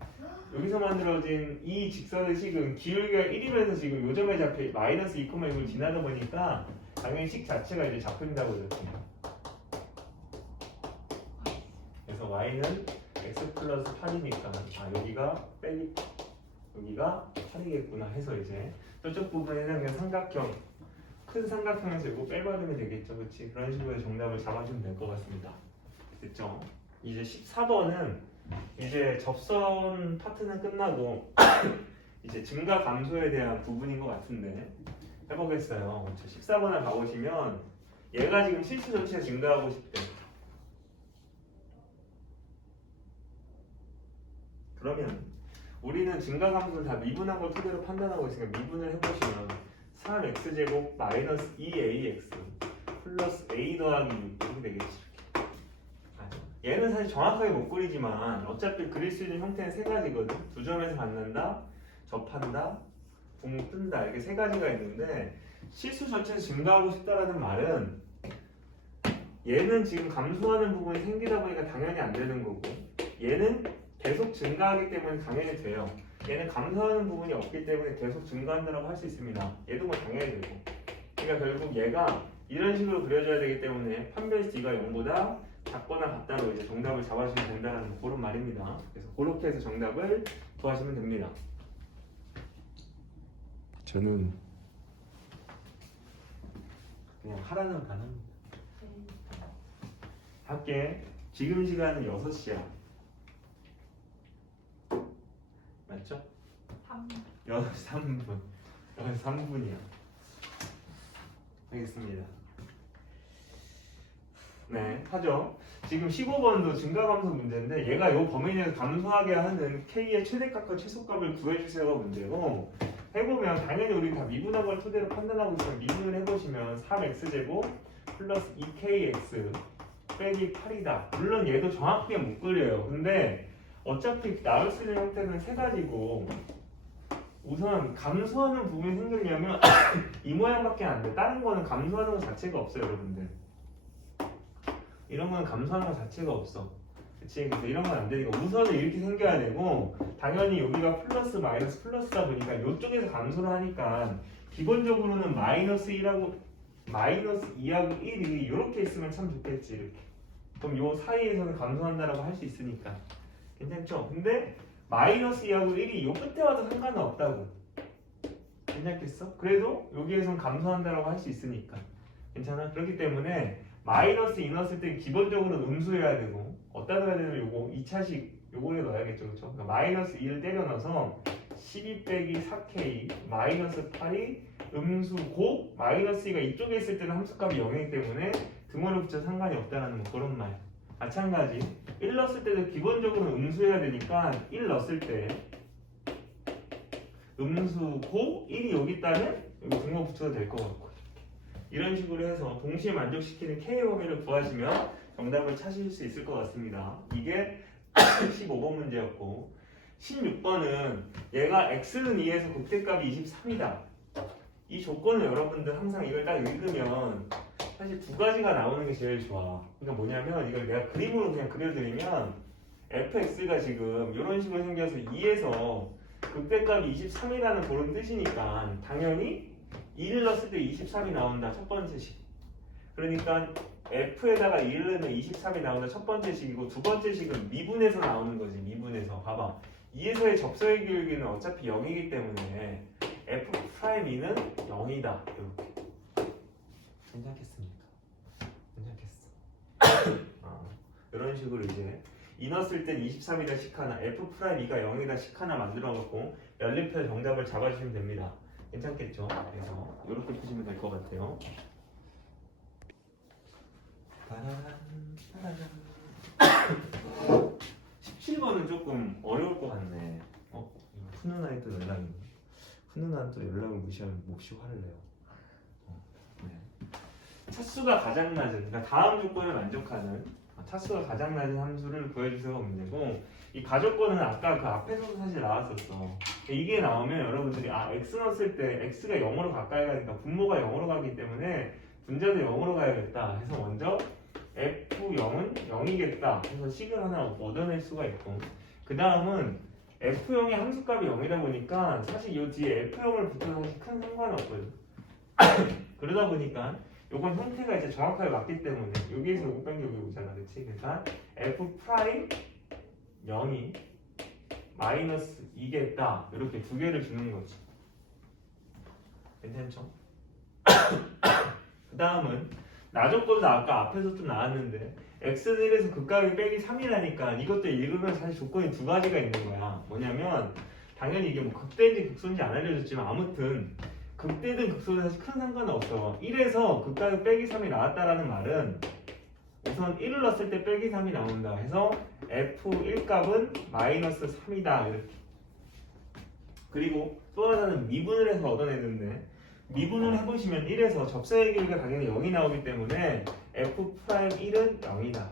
여기서 만들어진 이 직선의 식은 기울기가 1이면서 지금 요점의 좌표 마이너스 2, 6을 지나다 보니까 당연히 식 자체가 이제 잡힌다고 이렇게. 그래서 y는 x 플러스 8이니까 여기가 빼기 여기가 8이겠구나 해서 이제 저쪽 부분에 해당되는 삼각형, 큰 삼각형에서 이거 빼버리면 되겠죠. 그렇지? 그런 식으로 정답을 잡아주면 될 것 같습니다. 됐죠? 이제 14번은 이제 접선 파트는 끝나고 이제 증가 감소에 대한 부분인 것 같은데 해보겠어요. 14번을 가보시면 얘가 지금 실수 전체 증가하고 싶대. 그러면 우리는 증가 감소를 다 미분한 걸 토대로 판단하고 있으니까 미분을 해보시면 3x제곱 마이너스 2ax 플러스 a 더하기 6 이렇게 되겠지. 얘는 사실 정확하게 못 그리지만 어차피 그릴 수 있는 형태는 세 가지거든. 두 점에서 만난다, 접한다, 붕 뜬다, 이렇게 세 가지가 있는데 실수 전체에서 증가하고 싶다라는 말은 얘는 지금 감소하는 부분이 생기다 보니까 당연히 안 되는 거고, 얘는 계속 증가하기 때문에 당연히 돼요. 얘는 감소하는 부분이 없기 때문에 계속 증가한다고 할 수 있습니다. 얘도 뭐 당연히 되고. 그러니까 결국 얘가 이런 식으로 그려져야 되기 때문에 판별식 D가 0보다 작거나 같다로 이제 정답을 잡아주시면 된다는 그런 말입니다. 그래서 그렇게 해서 정답을 구하시면 됩니다. 저는 그냥 하라는 말 합니다. 할게. 지금 시간은 6시야. 맞죠? 6시 3분. 6시 3분이야. 알겠습니다. 네, 하죠. 지금 15번도 증가함수 문제인데 얘가 이 범위 내에서 감소하게 하는 K의 최대값과 최소값을 구해주세요가 문제고 해보면 당연히 우리 다 미분한 걸 토대로 판단하고 있으면 미분을 해보시면 3x제곱 플러스 2kx 빼기 8이다. 물론 얘도 정확하게 못 그려요. 근데 어차피 나올 수 있는 형태는 세 가지고 우선 감소하는 부분이 생기려면 이 모양밖에 안 돼. 다른 거는 감소하는 것 자체가 없어요, 여러분들. 이런 건 감소하는 것 자체가 없어. 그치? 그래서 이런 건 안 되니까 우선은 이렇게 생겨야 되고 당연히 여기가 플러스 마이너스 플러스다 보니까 이쪽에서 감소를 하니까 기본적으로는 마이너스 2하고 1이 이렇게 있으면 참 좋겠지. 이렇게. 그럼 요 사이에서는 감소한다라고 할 수 있으니까 괜찮죠? 근데 마이너스 2하고 1이 요 끝에 와도 상관은 없다고. 괜찮겠어? 그래도 여기에선 감소한다라고 할 수 있으니까 괜찮아? 그렇기 때문에 마이너스 2 넣었을 때 기본적으로 음수해야 되고 어디다 넣어야 되면 요거 2차식 요거에 넣어야겠죠. 그렇죠? 그러니까 마이너스 2를 때려 넣어서 12 빼기 4k 마이너스 8이 음수고 마이너스 2가 이쪽에 있을 때는 함수값이 0이기 때문에 등호를 붙여 상관이 없다는 뭐 그런 말. 마찬가지 1 넣었을 때도 기본적으로 음수해야 되니까 1 넣었을 때 음수고 1이 여기 있다면 여기 등호 붙여도 될 것 같고 이런 식으로 해서 동시에 만족시키는 K의 범위를 구하시면 정답을 찾으실 수 있을 것 같습니다. 이게 15번 문제였고 16번은 얘가 x는 2에서 극대값이 23이다. 이 조건을 여러분들 항상 이걸 딱 읽으면 사실 두 가지가 나오는 게 제일 좋아. 그러니까 뭐냐면 이걸 내가 그림으로 그냥 그려드리면 fx가 지금 이런 식으로 생겨서 2에서 극대값이 23이라는 그런 뜻이니까 당연히 2를 넣었을 때 23이 나온다. 첫 번째 식. 그러니까 f에다가 2를 넣으면 23이 나온다. 첫 번째 식이고 두 번째 식은 미분에서 나오는 거지. 미분에서. 봐봐. 2에서의 접속의 기울기는 어차피 0이기 때문에 f'2는 0이다. 이렇게. 괜찮겠습니까? 괜찮겠어. 이런 식으로 이제 2 넣었을 땐 23이다 식 하나, f'2가 0이다 식 하나 만들어갖고 연립해서 정답을 잡아주시면 됩니다. 괜찮겠죠? 그래서 이렇게 푸시면 될 것 같아요. 17번은 조금 어려울 것 같네. 이거 푸는 아이 또 연락이. 푸는 아이 또 연락을 무시하면 몹시 화를 내요. 네. 차수가 가장 낮은, 그러니까 다음 조건을 만족하는 차수가 가장 낮은 함수를 구해주세요가 문제고 이 가족권은 아까 그 앞에서도 사실 나왔었어. 이게 나오면 여러분들이 x 넣었을 때 x가 0으로 가까이 가니까 분모가 0으로 가기 때문에 분자도 0으로 가야겠다 해서 먼저 f0은 0이겠다 해서 식을 하나 얻어낼 수가 있고 그 다음은 f0의 함수값이 0이다 보니까 사실 이 뒤에 f0을 붙여서 사실 큰 상관없거든. 그러다 보니까 요건 형태가 이제 정확하게 맞기 때문에 여기에서 요거 뺀 게 여기 오잖아. 그치? 그러니까 f' 0이 마이너스 2겠다. 이렇게 두 개를 주는 거지. 괜찮죠? 그 다음은 나조건도 아까 앞에서 좀 나왔는데 x는 1에서 극값이 빼기 3이라니까 이것도 읽으면 사실 조건이 두 가지가 있는 거야. 뭐냐면 당연히 이게 뭐 극대인지 극소인지 안 알려줬지만 아무튼 극대든 극소든 사실 큰 상관은 없어. 1에서 극값이 빼기 3이 나왔다라는 말은 우선 1을 넣었을 때 빼기 3이 나온다 해서 f1 값은 마이너스 3이다 이렇게. 그리고 또 하나는 미분을 해서 얻어내는데 미분을 해보시면 1에서 접사의 길이가 당연히 0이 나오기 때문에 f'1은 0이다.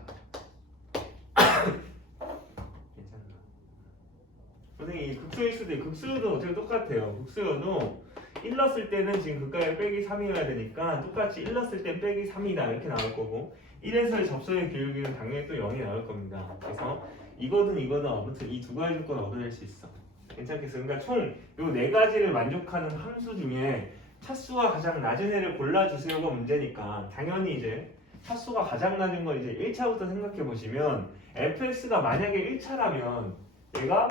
괜찮나? 선생님 이 극수일 수도 있고 극수여도 어차피 똑같아요. 극수여도 1 넣었을 때는 지금 극값이 빼기 3이어야 되니까 똑같이 1 넣었을 때 빼기 3이다 이렇게 나올 거고 1에서의 접속의 기울기는 당연히 또 0이 나올 겁니다. 그래서 이거든 아무튼 이 두 가지 조건을 얻어낼 수 있어. 괜찮겠어요? 그러니까 총 요 네 가지를 만족하는 함수 중에 차수가 가장 낮은 애를 골라주세요가 문제니까 당연히 이제 차수가 가장 낮은 걸 이제 1차부터 생각해 보시면 fx가 만약에 1차라면 얘가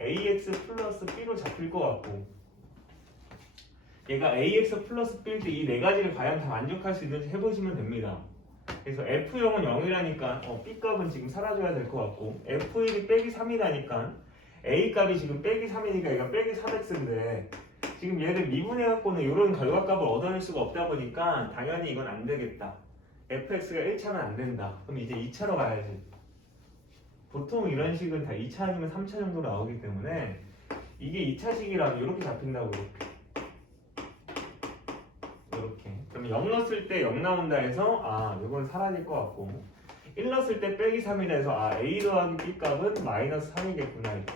ax 플러스 b로 잡힐 것 같고 얘가 ax 플러스 b일 때 이 네 가지를 과연 다 만족할 수 있는지 해보시면 됩니다. 그래서 f0은 0이라니까 b 값은 지금 사라져야 될 것 같고 f1이 빼기 3이라니까 a 값이 지금 빼기 3이니까 얘가 빼기 3x인데 지금 얘를 미분해갖고는 이런 결과값을 얻어낼 수가 없다 보니까 당연히 이건 안 되겠다. fx가 1차면 안 된다. 그럼 이제 2차로 가야지. 보통 이런 식은 다 2차 아니면 3차 정도로 나오기 때문에 이게 2차식이라면 이렇게 잡힌다고 이렇게. 그럼 0 넣었을 때 0 나온다 해서 아 이건 사라질 것 같고 1 넣었을 때 빼기 3이라 해서 아 a 더하기 b 값은 마이너스 3이겠구나 이렇게.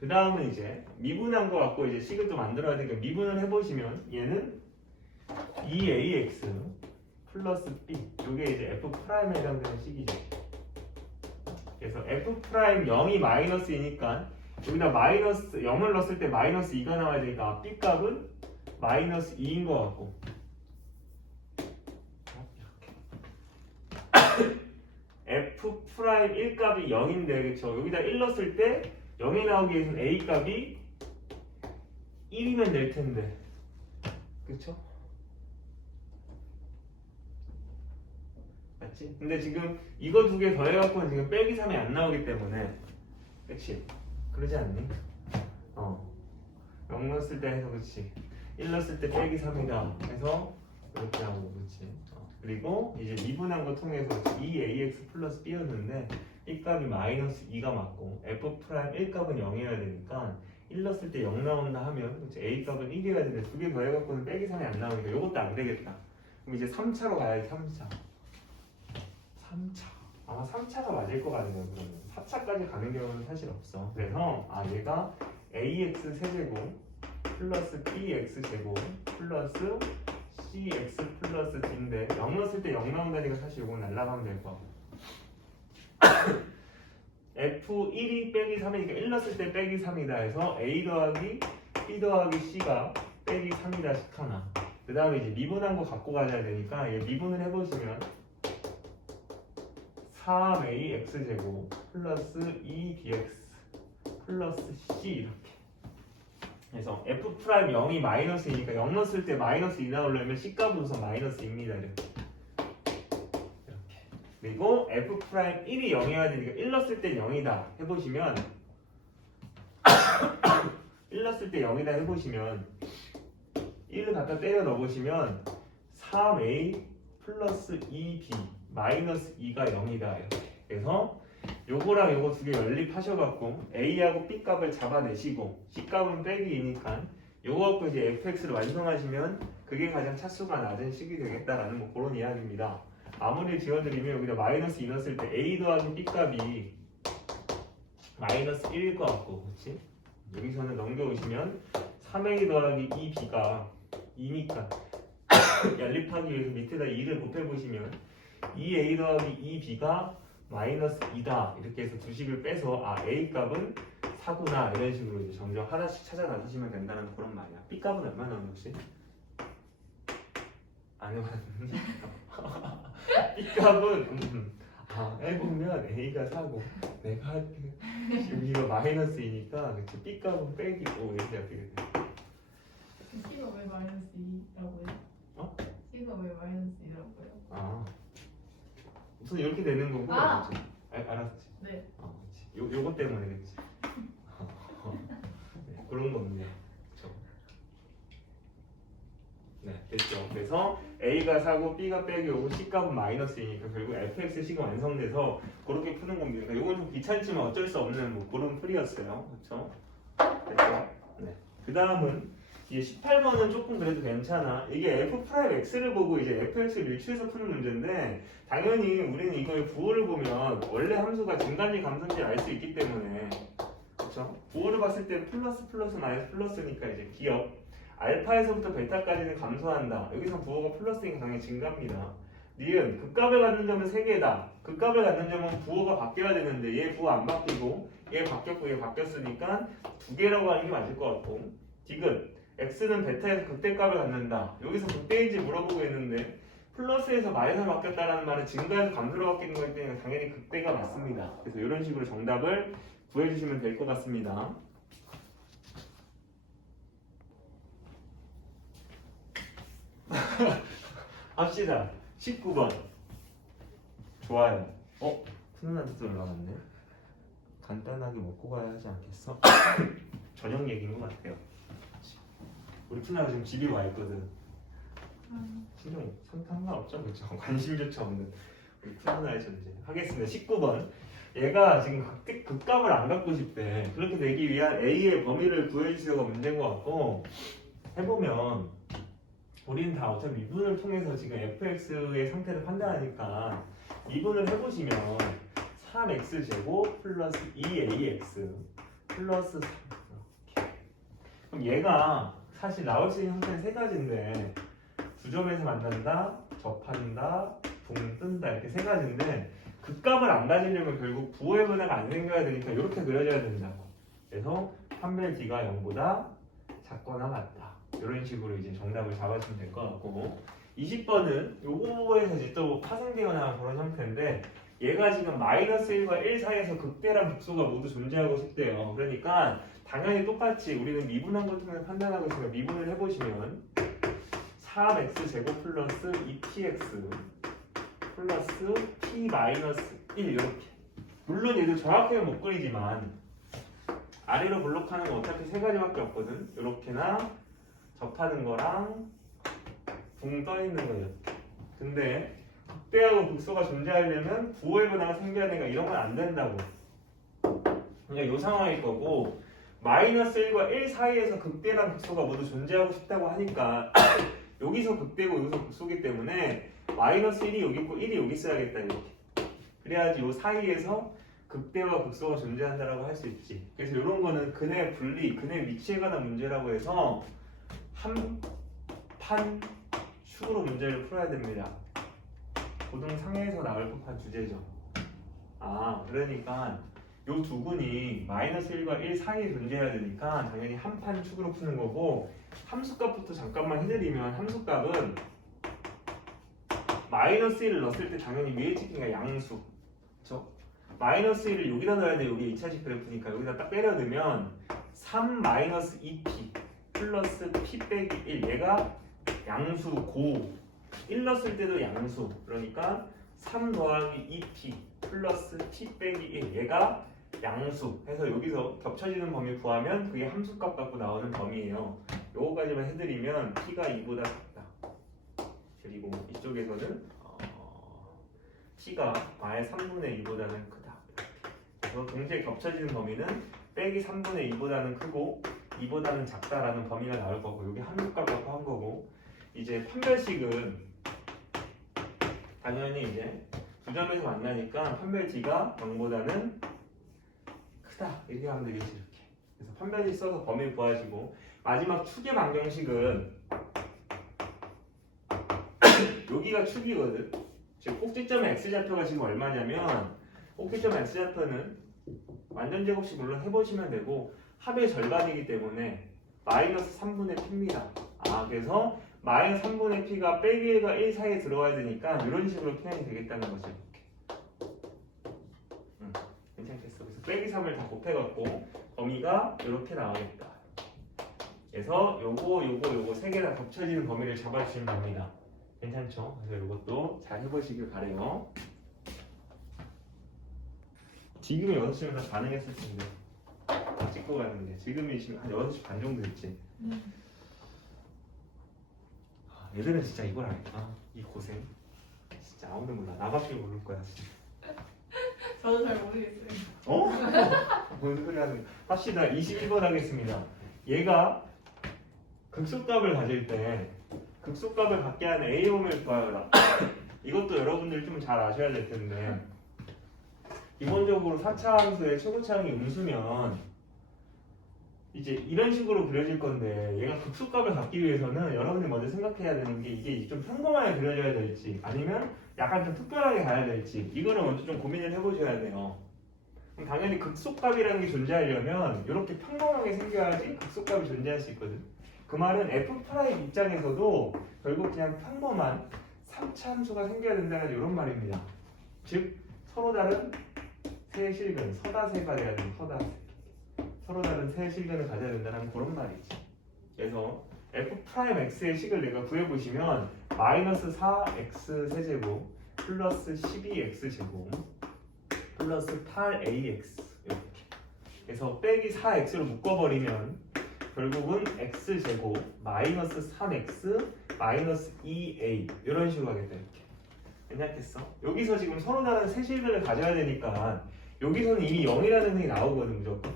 그 다음은 이제 미분한 거 갖고 이제 식을 또 만들어야 되니까 미분을 해보시면 얘는 2ax 플러스 b 이게 이제 f'에 해당되는 식이죠. 그래서 f'0이 마이너스이니까 여기다 마이너스 0을 넣었을 때 마이너스 2가 나와야 되니까 b 값은 마이너스 2인 것 같고 f'1 값이 0인데 그쵸? 여기다 1 넣었을 때 0이 나오기 위해서는 a 값이 1이면 될 텐데 그쵸? 맞지? 근데 지금 이거 두 개 더해갖고는 지금 빼기 3이 안 나오기 때문에 그치? 그러지 않니? 0 넣었을 때 해서 그치? 1 넣었을 때 빼기 3이다 해서 이렇게 하고 그치? 그리고 이제 미분한 거 통해서 2ax 플러스 b였는데 b 값이 마이너스 2가 맞고 f'1 값은 0이어야 되니까 1 넣었을 때 0 나온다 하면 그치? a 값은 1이어야 되는데 두 개 더해갖고는 빼기 3이 안 나오니까 이것도 안 되겠다. 그럼 이제 3차로 가야지 3차. 3차. 아마 3차가 맞을 것 같네요. 그러면 4차까지 가는 경우는 사실 없어. 그래서 아 얘가 ax 세제곱 플러스 bx 제곱 플러스 cx 플러스 d인데 0 넣었을 때 0 나온다니까 사실 이건 날라가면 될 거 같고 f1이 빼기 3이니까 1 넣었을 때 빼기 3이다 해서 a 더하기 b 더하기 c가 빼기 3이다 식 하나. 그 다음에 이제 미분한 거 갖고 가야 되니까 얘 미분을 해보시면 3ax 제곱 플러스 2bx 플러스 c 이렇게. 그래서 f'0이 마이너스이니까 0 넣었을 때 마이너스 2 나오려면 c 값은 우선 마이너스 2입니다. 이렇게. 그리고 f'1이 0이어야 되니까 1 넣었을 때 0이다 해보시면 1 넣었을 때 0이다 해보시면 1을 갖다 때려 넣어보시면 3a 플러스 2b 마이너스 2가 0이다 이렇게. 그래서 요거랑 요거 두 개 연립하셔갖고 a하고 b 값을 잡아내시고 c 값은 빼기 2니까 요거 갖고 이제 fx를 완성하시면 그게 가장 차수가 낮은 식이 되겠다라는 뭐 그런 이야기입니다. 아무리 지워드리면 여기다 마이너스 2 넣었을 때 a 더하기 b 값이 마이너스 1일 것 같고 그렇지? 여기서는 넘겨오시면 3a 더하기 2b가 2니까 연립하기 위해서 밑에다 2를 곱해보시면 2a 더하기 2b가 마이너스 2다 이렇게 해서 두 식을 빼서 아 a 값은 4구나 이런 식으로 이제 점점 하나씩 찾아 나가시면 된다는 그런 말이야. b 값은 얼마 나오는 혹시? 안 해봤는데 b 값은 해보면 a가 4고 내가 할게 여기가 마이너스 2니까 그치? b 값은 빼기 5 이렇게 어떻게 돼? C가 왜 마이너스 2라고요? 어? C가 왜 마이너스 2라고요? 아 우선 이렇게 되는 거고 아! 알았지? 네. 그치. 요거 때문에 그치? 네, 그런 겁니다. 그쵸? 네, 됐죠. 그래서 A가 4고 B가 빼기 5고 C 값은 마이너스이니까 결국 fx 식이 완성돼서 그렇게 푸는 겁니다. 그러니까 요건 좀 귀찮지만 어쩔 수 없는 뭐 그런 풀이였어요. 그렇죠? 됐죠? 네. 그 다음은 이게 18번은 조금 그래도 괜찮아. 이게 f'x를 보고 이제 fx를 유추해서 푸는 문제인데 당연히 우리는 이거의 부호를 보면 원래 함수가 증가인지 감소인지 알 수 있기 때문에 그렇죠? 부호를 봤을 때 플러스 플러스 마이너스 플러스니까 이제 기억 알파에서부터 베타까지는 감소한다. 여기서 부호가 플러스니까 당연히 증가입니다. 니은 극값을 갖는 점은 3개다. 극값을 갖는 점은 부호가 바뀌어야 되는데 얘 부호 안 바뀌고 얘 바뀌었고 얘 바뀌었으니까 2개라고 하는 게 맞을 것 같고 디귿 x는 베타에서 극대값을 갖는다. 여기서 극대인지 물어보고 있는데 플러스에서 마이너스로 바뀌었다는 말은 증가해서 감소로 바뀌는 거기 때문에 당연히 극대가 맞습니다. 그래서 이런 식으로 정답을 구해주시면 될 것 같습니다. 합시다. 19번. 좋아요. 푸는한테 또 올라갔네. 간단하게 먹고 가야 하지 않겠어? 저녁 얘기인 것 같아요. 우리 푸나가 지금 집에 와 있거든. 신경 상관없죠, 그렇죠? 관심조차 없는 우리 푸나의 존재. 하겠습니다. 19번. 얘가 지금 극값을 안 갖고 싶대. 그렇게 되기 위한 A의 범위를 구해주세요가 문제인 것 같고, 해보면 우리는 다 어차피 미분을 통해서 지금 fx의 상태를 판단하니까 미분을 해보시면 3x제곱 플러스 2ax 플러스 3 이렇게. 그럼 얘가 사실 나올 수 있는 형태는 세 가지인데, 두 점에서 만난다, 접한다, 붕 뜬다, 이렇게 세 가지인데 극값을 안 가지려면 결국 부호의 변화가 안 생겨야 되니까 이렇게 그려져야 된다고. 그래서 판별 D가 0보다 작거나 같다, 이런 식으로 이제 정답을 잡아주면 될 것 같고, 20번은 요거에서 이제 또 파생되거나 그런 형태인데, 얘가 지금 마이너스 1과 1 사이에서 극대란 극소가 모두 존재하고 싶대요. 그러니까 당연히 똑같이 우리는 미분한 걸 통해서 판단하고 있으니까 미분을 해보시면 3x제곱 플러스 2px 플러스 p 마이너스 1 이렇게. 물론 얘도 정확하게 못 그리지만 아래로 블록하는 건 어차피 세 가지밖에 없거든. 이렇게나 접하는 거랑 붕 떠 있는 거 이렇게. 근데 극대하고 극소가 존재하려면 부호의 변화가 생겨야 되니까 이런 건 안 된다고. 그냥 이 상황일 거고, 마이너스 1과 1 사이에서 극대랑 극소가 모두 존재하고 싶다고 하니까 여기서 극대고 여기서 극소기 때문에 마이너스 1이 여기 있고 1이 여기 있어야겠다 이렇게. 그래야지 이 사이에서 극대와 극소가 존재한다라고 할 수 있지. 그래서 이런 거는 근의 분리, 근의 위치에 관한 문제라고 해서 한 판 축으로 문제를 풀어야 됩니다. 고등 상해에서 나올 법한 주제죠. 그러니까 요 두 군이 마이너스 1과 1 사이에 존재해야 되니까 당연히 한 판 축으로 푸는 거고, 함수값부터 잠깐만 해드리면 함수값은 마이너스 1을 넣었을 때 당연히 위에 찍기가 양수, 그렇죠? 마이너스 1을 여기다 넣어야 돼. 여기 2차식 그래프니까 여기다 딱 때려 넣으면 3 마이너스 2p 플러스 p 빼기 1, 얘가 양수 고, 1 넣었을 때도 양수, 그러니까 3 더하기 2p 플러스 p 빼기 1, 얘가 양수 해서 여기서 겹쳐지는 범위 구하면 그게 함수값 갖고 나오는 범위예요. 요거까지만 해드리면 p가 2보다 작다. 그리고 이쪽에서는 p가 아예 3분의 2보다는 크다. 그래서 동시에 겹쳐지는 범위는 빼기 3분의 2보다는 크고 2보다는 작다라는 범위가 나올 거고, 여기 함수값 갖고 한 거고, 이제 판별식은 당연히 이제 두 점에서 만나니까 판별 D가 0보다는 크다 이렇게 하면 되겠지. 이렇게. 그래서 판별식 써서 범위 구하시고, 마지막 축의 방정식은 여기가 축이거든. 지금 꼭지점의 x좌표가 지금 얼마냐면, 꼭지점 x좌표는 완전 제곱식 물론 해보시면 되고 합의 절반이기 때문에 마이너스 3분의 p입니다. 그래서 마이너스 3분의 p가 빼기 1과 1 사이에 들어와야 되니까 이런 식으로 표현이 되겠다는 거죠. 괜찮겠어. 그래서 빼기 3을 다 곱해갖고 범위가 이렇게 나오겠다. 그래서 요거 세 개 다 겹쳐지는 범위를 잡아주시면 됩니다. 괜찮죠? 그래서 이것도 잘 해보시길 바래요. 지금이 6시면 다 반응했을 텐데 찍고 가는데 지금이 지금 한 6시 반 정도 됐지. 얘들은 진짜 이걸 알까? 이 고생 진짜 아무도 몰라. 나밖에 모를 거야 진짜. 저도 잘 모르겠어요. 뭔 소리 하는 거야. 합시다. 21번 하겠습니다. 얘가 극소값을 가질 때 극소값을 갖게 하는 A범위를 구하여라. 이것도 여러분들이 좀 잘 아셔야 될 텐데, 기본적으로 4차 함수의 최고차항이 음수면 이제 이런 식으로 그려질 건데, 얘가 극소값을 갖기 위해서는 여러분이 먼저 생각해야 되는 게 이게 좀 평범하게 그려져야 될지 아니면 약간 좀 특별하게 가야 될지, 이거를 먼저 좀 고민을 해보셔야 돼요. 그럼 당연히 극소값이라는 게 존재하려면 이렇게 평범하게 생겨야지 극소값이 존재할 수 있거든. 그 말은 f' 입장에서도 결국 그냥 평범한 3차함수가 생겨야 된다는 이런 말입니다. 즉 서로 다른 세 실근, 서다세가 돼야 되는 서다세. 서로 다른 세 실근을 가져야 된다는 그런 말이지. 그래서 f'x의 식을 내가 구해보시면 마이너스 4x 세제곱 플러스 12x 제곱 플러스 8ax 이렇게. 그래서 빼기 4x로 묶어버리면 결국은 x제곱 마이너스 3x 마이너스 2a 이런 식으로 하겠다 이렇게. 괜찮겠어? 여기서 지금 서로 다른 세 실근을 가져야 되니까 여기서는 이미 0이라는 게 나오거든 무조건.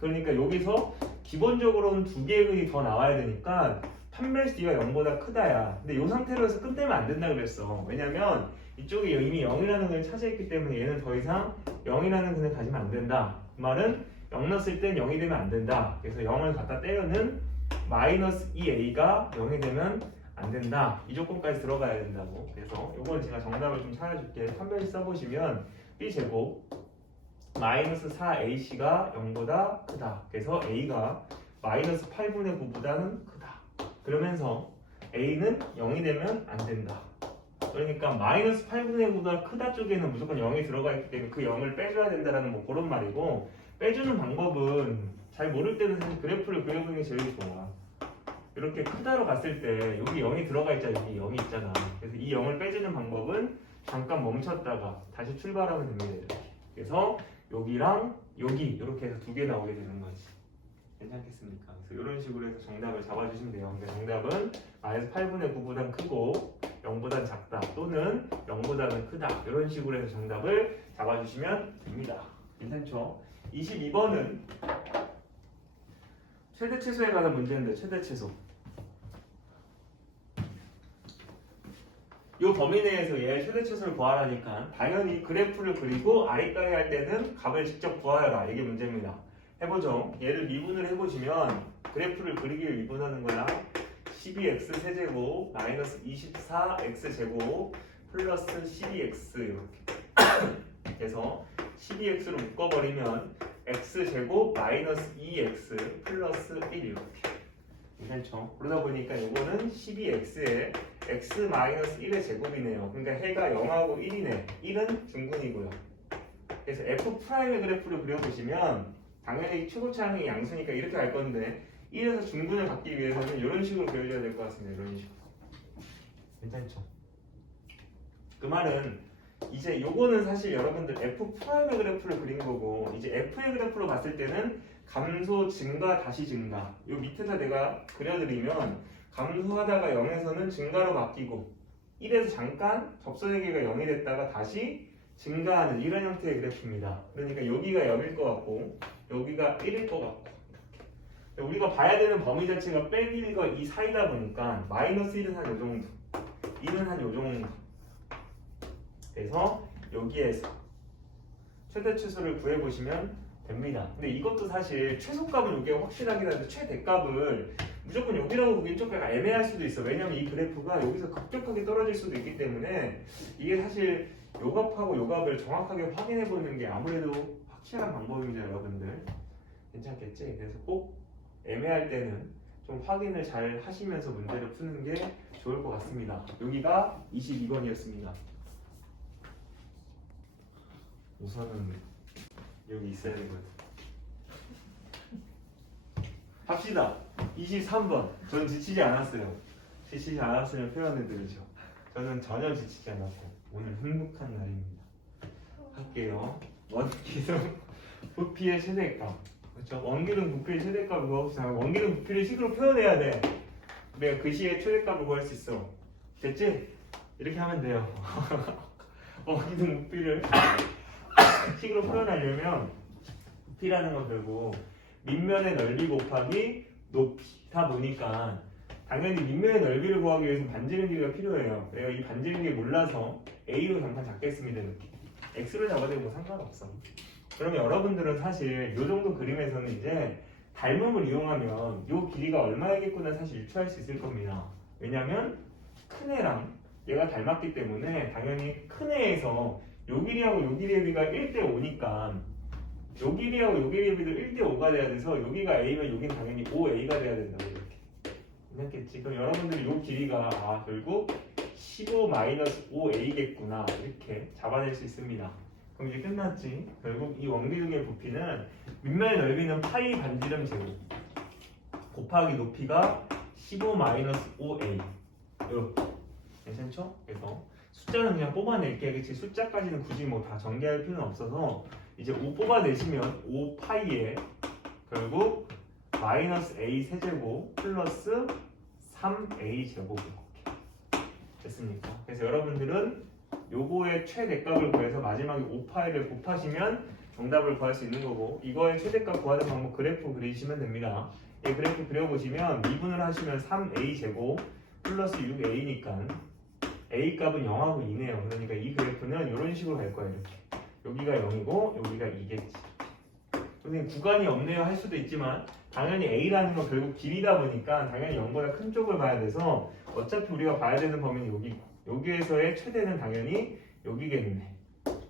그러니까 여기서 기본적으로는 두 개의 극이 더 나와야 되니까 판별식 D가 0보다 크다야. 근데 이 상태로 해서 끝내면 안 된다 그랬어. 왜냐면 이쪽이 이미 0이라는 걸 차지했기 때문에 얘는 더 이상 0이라는 근을 가지면 안 된다. 그 말은 0 넣었을 땐 0이 되면 안 된다. 그래서 0을 갖다 떼어는 마이너스 2a가 0이 되면 안 된다. 이 조건까지 들어가야 된다고. 그래서 이건 제가 정답을 좀 찾아줄게. 판별식 써보시면 b제곱 마이너스 4ac가 0보다 크다. 그래서 a가 마이너스 8분의 9보다는 크다. 그러면서 a는 0이 되면 안 된다. 그러니까 마이너스 8분의 9보다 크다 쪽에는 무조건 0이 들어가 있기 때문에 그 0을 빼줘야 된다는 뭐 그런 말이고, 빼주는 방법은 잘 모를 때는 사실 그래프를 그려보는 게 제일 좋아. 이렇게 크다로 갔을 때 여기 0이 들어가 있잖아. 여기 0이 있잖아. 그래서 이 0을 빼주는 방법은 잠깐 멈췄다가 다시 출발하면 됩니다. 이렇게. 그래서 여기랑 여기 이렇게 해서 두 개 나오게 되는 거지. 괜찮겠습니까? 그래서 이런 식으로 해서 정답을 잡아주시면 돼요. 그러니까 정답은 마이너스 8분의 9보단 크고 0보단 작다 또는 0보다는 크다 이런 식으로 해서 정답을 잡아주시면 됩니다. 괜찮죠? 22번은 최대 최소에 관한 문제인데 최대 최소. 이 범위 내에서 얘 최대 최소를 구하라니까 당연히 그래프를 그리고 아리까리 할 때는 값을 직접 구하여라. 이게 문제입니다. 해보죠. 얘를 미분을 해보시면 그래프를 그리기 위해 미분하는 거야. 12x 세제곱 마이너스 24x 제곱 플러스 12x 이렇게. 그래서 12x로 묶어버리면 x 제곱 마이너스 2x 플러스 1 이렇게. 괜찮죠? 그러다 보니까 이거는 12x에 x 마이너스 1의 제곱이네요. 그러니까 해가 0하고 1이네. 1은 중근이고요. 그래서 f'의 그래프를 그려보시면 당연히 최고차항이 양수니까 이렇게 갈 건데 1에서 중근을 갖기 위해서는 이런 식으로 그려줘야 될 것 같습니다. 이런 식으로. 괜찮죠? 그 말은 이제 요거는 사실 여러분들 f'의 그래프를 그린 거고 이제 f의 그래프로 봤을 때는 감소 증가 다시 증가. 요 밑에다 내가 그려드리면 감소하다가 0에서는 증가로 바뀌고 1에서 잠깐 접선의 개가 0이 됐다가 다시 증가하는 이런 형태의 그래프입니다. 그러니까 여기가 0일 것 같고 여기가 1일 것 같고 우리가 봐야 되는 범위 자체가 빼기 1과 2 사이다 보니까 마이너스 1은 한 요 정도 1은 한 요 정도. 그래서 여기에서 최대 최소를 구해보시면 됩니다. 근데 이것도 사실 최소값은 이게 확실하긴 한데 최대값을 무조건 여기라고 보기엔 좀 약간 애매할 수도 있어. 왜냐면 이 그래프가 여기서 급격하게 떨어질 수도 있기 때문에 이게 사실 요 값하고 요 값을 정확하게 확인해 보는 게 아무래도 확실한 방법입니다. 여러분들 괜찮겠지? 그래서 꼭 애매할 때는 좀 확인을 잘 하시면서 문제를 푸는 게 좋을 것 같습니다. 여기가 22번이었습니다. 우선은 여기 있어야 되거든. 합시다. 23번. 전 지치지 않았어요. 지치지 않았으면 표현해드리죠. 저는 전혀 지치지 않았고 오늘 행복한 날입니다. 할게요. 원기둥 부피의 최대값. 그렇죠? 원기둥 부피의 최대값을 구합시다. 원기둥 부피를 식으로 표현해야 돼. 내가 그 시에 최대값을 구할 수 있어. 됐지? 이렇게 하면 돼요. 원기둥 부피를 식으로 표현하려면 부피라는 건 결국 밑면의 넓이 곱하기 높이다 보니까 당연히 밑면의 넓이를 구하기 위해서 반지름 길이가 필요해요. 내가 이 반지름 길이 몰라서 A로 잠깐 잡겠습니다. 이렇게. X로 잡아도 뭐 상관없어. 그러면 여러분들은 사실 이 정도 그림에서는 이제 닮음을 이용하면 이 길이가 얼마이겠구나 사실 유추할 수 있을 겁니다. 왜냐면 큰 애랑 얘가 닮았기 때문에 당연히 큰 애에서 요 길이하고 요 길이의 비가 1대5니까 요 길이하고 요 길이의 비도 1대5가 돼야 돼서 여기가 A면 여기는 당연히 5A가 돼야 된다고 이렇게. 괜찮겠지? 그럼 여러분들이 요 길이가 결국 15 마이너스 5a겠구나 이렇게 잡아낼 수 있습니다. 그럼 이제 끝났지. 결국 이 원기둥의 부피는 밑면의 넓이는 파이 반지름 제곱 곱하기 높이가 15 마이너스 5a 이렇게. 괜찮죠? 그래서 숫자는 그냥 뽑아낼게요. 그치? 숫자까지는 굳이 뭐 다 전개할 필요는 없어서 이제 5 뽑아내시면 5파이에 결국 마이너스 a 세제곱 플러스 3a 제곱 이렇게 됐습니까? 그래서 여러분들은 요거의 최대값을 구해서 마지막에 5파이를 곱하시면 정답을 구할 수 있는 거고, 이거의 최대값 구하는 방법 그래프 그리시면 됩니다. 이 그래프 그려보시면 미분을 하시면 3a 제곱 플러스 6a니까 a 값은 0하고 2네요. 그러니까 이 그래프는 이런 식으로 갈 거예요. 이렇게. 여기가 0이고 여기가 2겠지. 선생님 구간이 없네요 할 수도 있지만 당연히 a라는 건 결국 길이다 보니까 당연히 0보다 큰 쪽을 봐야 돼서 어차피 우리가 봐야 되는 범위는 여기고, 여기에서의 최대는 당연히 여기겠네.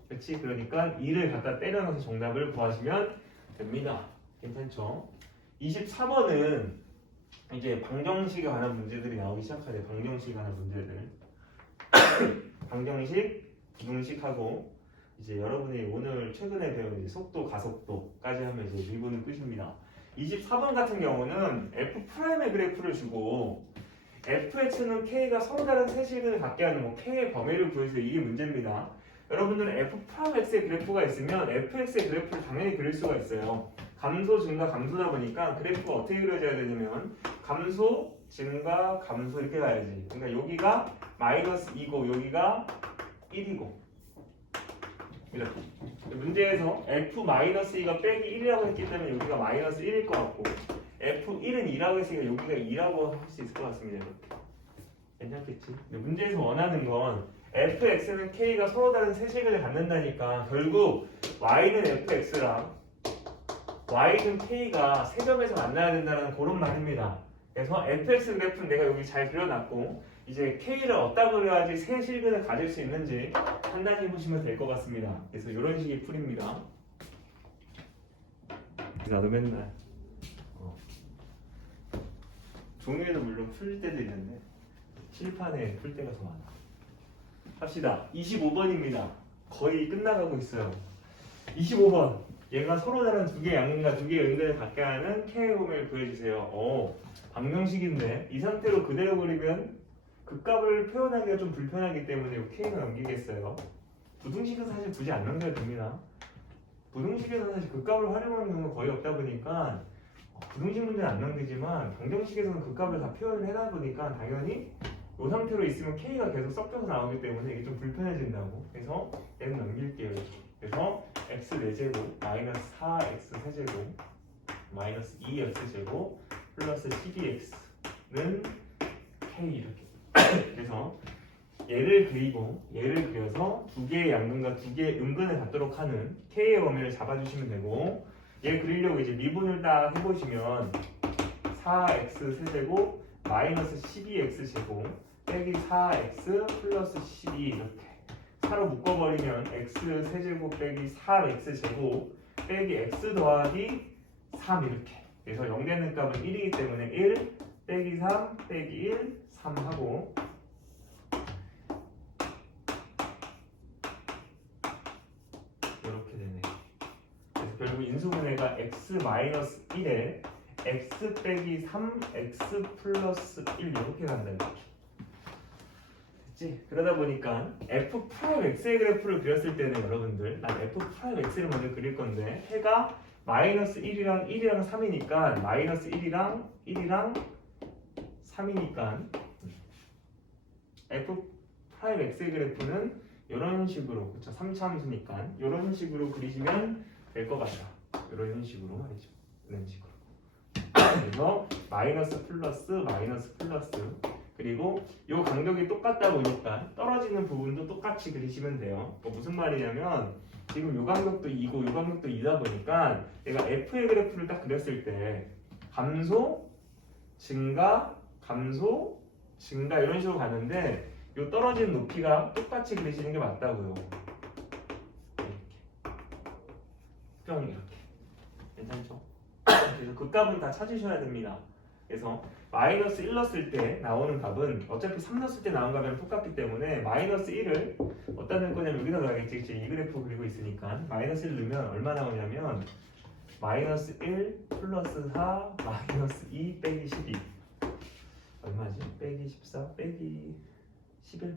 그렇지? 그러니까 2를 갖다 때려 넣어서 정답을 구하시면 됩니다. 괜찮죠? 24번은 이제 방정식에 관한 문제들이 나오기 시작하네요. 방정식에 관한 문제들. 방정식, 부등식하고 이제 여러분이 오늘 최근에 배운 이제 속도, 가속도까지 하면 이제 미분은 끝입니다. 24번 같은 경우는 F'의 그래프를 주고 fx는 k가 서로 다른 세 실근을 갖게 하는 뭐 k의 범위를 구해주세요. 이게 문제입니다. 여러분들은 f'x의 그래프가 있으면 fx의 그래프를 당연히 그릴 수가 있어요. 감소, 증가, 감소다 보니까 그래프가 어떻게 그려져야 되냐면 감소, 증가, 감소 이렇게 가야지. 그러니까 여기가 마이너스 2고 여기가 1이고 이렇게. 문제에서 f-2가 빼기 1이라고 했기 때문에 여기가 마이너스 1일 것 같고 f1은 2라고 했으니까 여기가 2라고 할 수 있을 것 같습니다. 이렇게. 괜찮겠지? 근데 문제에서 원하는 건 fx는 k가 서로 다른 세 실근을 갖는다니까 결국 y는 fx랑 y는 k가 세 점에서 만나야 된다는 그런 말입니다. 그래서 fx 그래프는 내가 여기 잘 그려놨고 이제 k를 어디다 그려야지 세 실근을 가질 수 있는지 판단해 보시면 될 것 같습니다. 그래서 이런 식의 풀입니다. 나도 맨날 종이에도 물론 풀 때도 있는데 칠판에 풀 때가 더 많아. 합시다. 25번입니다. 거의 끝나가고 있어요. 25번. 얘가 서로 다른 두 개의 양근과 두 개의 은근을 갖게 하는 K의 범위를 구해주세요. 방정식인데 이 상태로 그대로 그리면 그 값을 표현하기가 좀 불편하기 때문에 이 K는 넘기겠어요. 부등식은 사실 굳이 안 넘겨도 됩니다. 부등식에서는 사실 그 값을 활용하는 경우가 거의 없다 보니까 부등식 문제는 안 넘기지만 방정식에서는 그 값을 다 표현을 해다 보니까 당연히 이 상태로 있으면 K가 계속 섞여서 나오기 때문에 이게 좀 불편해진다고. 그래서 얘는 넘길게요. 그래서 x 4제곱 마이너스 4x 세제곱 마이너스 2x 제곱 플러스 12x는 K 이렇게. 그래서 얘를 그리고 얘를 그려서 두 개의 양근과 두 개의 음근을 갖도록 하는 K의 범위를 잡아주시면 되고, 얘 그리려고 이제 미분을 딱 해보시면 4x 세제곱 마이너스 12x 제곱 빼기 4x 플러스 12 이렇게 4로 묶어버리면 x 세제곱 빼기 4x 제곱 빼기 x 더하기 3 이렇게. 그래서 0 되는 값은 1이기 때문에 1 빼기 3 빼기 1 3 하고 이렇게 되네. 그래서 결국 인수분해가 x-1에 x 빼기 3 x 플러스 1 이렇게 간다 이렇게. 됐지? 그러다 보니까 f'x의 그래프를 그렸을 때는 여러분들 난 f'x를 먼저 그릴 건데 해가 마이너스 1이랑 1이랑 3이니까 마이너스 1이랑 3이니까 f'x의 그래프는 이런 식으로, 그쵸? 3차함수니까 이런 식으로 그리시면 될 것 같다. 이런 식으로 말이죠. 이런 식으로. 그래서 마이너스 플러스 그리고 이 간격이 똑같다 보니까 떨어지는 부분도 똑같이 그리시면 돼요. 무슨 말이냐면 지금 이 간격도 2고 이 간격도 2다 보니까 내가 f의 그래프를 딱 그렸을 때 감소, 증가, 감소, 증가 이런 식으로 가는데 이 떨어지는 높이가 똑같이 그리시는 게 맞다고요. 이렇게. 뿅 이렇게. 괜찮죠? 그래서 그 값은 다 찾으셔야 됩니다. 그래서 마이너스 1 넣었을 때 나오는 값은 어차피 3 넣었을 때 나온 값이랑 똑같기 때문에 마이너스 1을 어디다 넣을 거냐면 여기다 넣어야겠지. 그치? 이 그래프 그리고 있으니까 마이너스 1 넣으면 얼마 나오냐면 마이너스 1 플러스 4 마이너스 2 빼기 12 얼마지? 빼기 14 빼기 11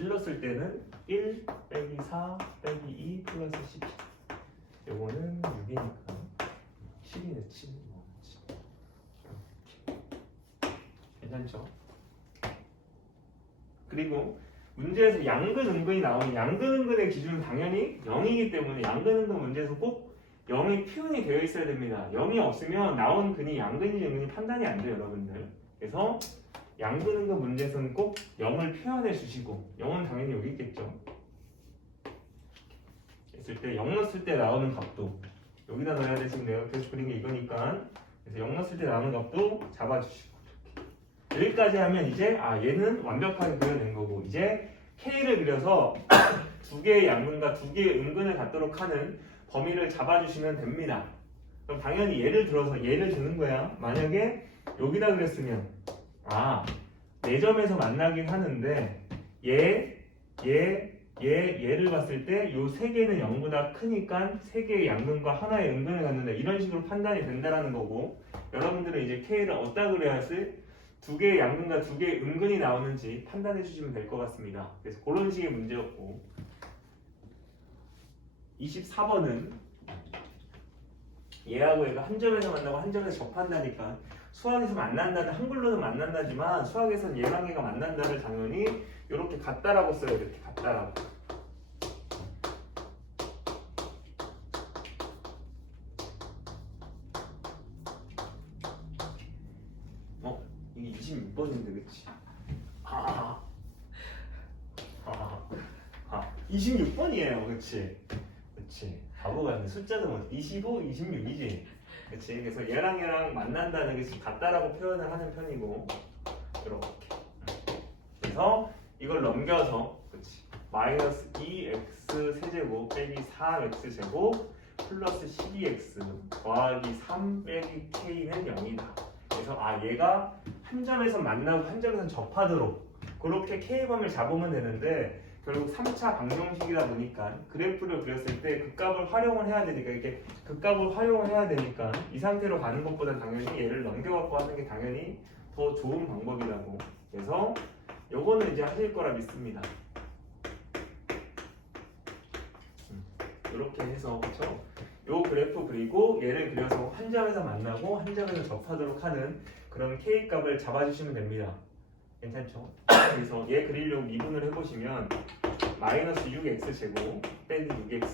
1 넣었을 때는 1 빼기 4 빼기 2 플러스 12 요거는 6이니까 7이네 7 괜찮죠? 그리고 문제에서 양근 은근이 나오는 양근 은근의 기준은 당연히 0이기 때문에 양근 은근 문제에서 꼭 0이 표현이 되어 있어야 됩니다. 0이 없으면 나온 근이 양근인지 은근이 판단이 안 돼요 여러분들. 그래서 양근 은근 문제에서는 꼭 0을 표현해 주시고 0은 당연히 여기 있겠죠. 했을 때 0 넣었을 때 나오는 값도 여기다 넣어야 돼. 지금 내가 계속 그린 게 이거니까. 그래서 0 넣었을 때 나오는 값도 잡아주시고 여기까지 하면 이제 얘는 완벽하게 그려낸 거고 이제 K를 그려서 두 개의 양근과 두 개의 은근을 갖도록 하는 범위를 잡아주시면 됩니다. 그럼 당연히 예를 들어서 예를 드는 거야. 만약에 여기다 그랬으면 4점에서 만나긴 하는데 얘를 봤을 때 요 세 개는 0보다 크니까 세 개의 양근과 하나의 은근을 갖는다. 이런 식으로 판단이 된다라는 거고 여러분들은 이제 K를 어디다 그려야지 두 개의 양근과 두 개의 은근이 나오는지 판단해 주시면 될 것 같습니다. 그래서 그런 식의 문제였고 24번은 얘하고 얘가 한 점에서 만나고 한 점에서 접한다니까 수학에서 만난다는 한글로는 만난다지만 수학에서는 얘랑 얘가 만난다를 당연히 이렇게 같다라고 써요. 이렇게 같다라고. 이게 26번인데 그치? 26번이에요 그치? 그치 바보 같네. 숫자도 뭐 25, 26이지 그치? 그래서 얘랑 만난다는 게 같다라고 표현을 하는 편이고 이렇게 그래서 이걸 넘겨서 그치? 마이너스 2x 세제곱 빼기 4x 제곱 플러스 12x 더하기 3 빼기 k는 0이다. 그래서 얘가 한 점에서 만나고 한 점에서 접하도록 그렇게 k범을 잡으면 되는데 결국 3차 방정식이다 보니까 그래프를 그렸을 때 극값을 활용을 해야 되니까 이렇게 극값을 활용을 해야 되니까 이 상태로 가는 것보다 당연히 얘를 넘겨갖고 하는 게 당연히 더 좋은 방법이라고. 그래서 요거는 이제 하실 거라 믿습니다. 이렇게 해서 그렇죠? 요 그래프 그리고 얘를 그려서 한 점에서 만나고 한 점에서 접하도록 하는 그런 k 값을 잡아주시면 됩니다. 괜찮죠? 그래서 얘 그리려고 미분을 해보시면 마이너스 6x 제곱 빼기 6x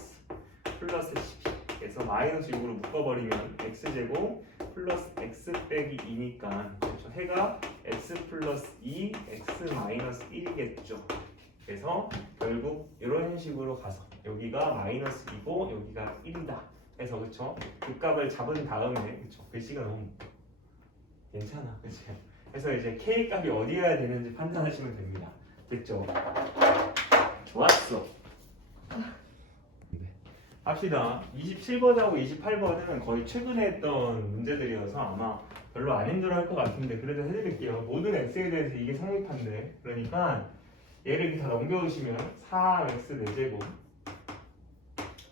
플러스 12 그래서 마이너스 6으로 묶어버리면 x 제곱 플러스 x 빼기 2니까 그렇죠? 해가 x 플러스 2 x 마이너스 1이겠죠. 그래서 결국 이런 식으로 가서 여기가 마이너스 2고 여기가 1이다 해서 그쵸? 그 값을 잡은 다음에 그쵸? 글씨가 너무 괜찮아 그치? 그래서 이제 K 값이 어디여야 되는지 판단하시면 됩니다. 됐죠? 좋았어. 합시다. 27번하고 28번은 거의 최근에 했던 문제들이어서 아마 별로 안 힘들어 할 것 같은데 그래도 해드릴게요. 모든 x에 대해서 이게 성립한데 그러니까 얘를 이렇게 다 넘겨오시면 4x 4제곱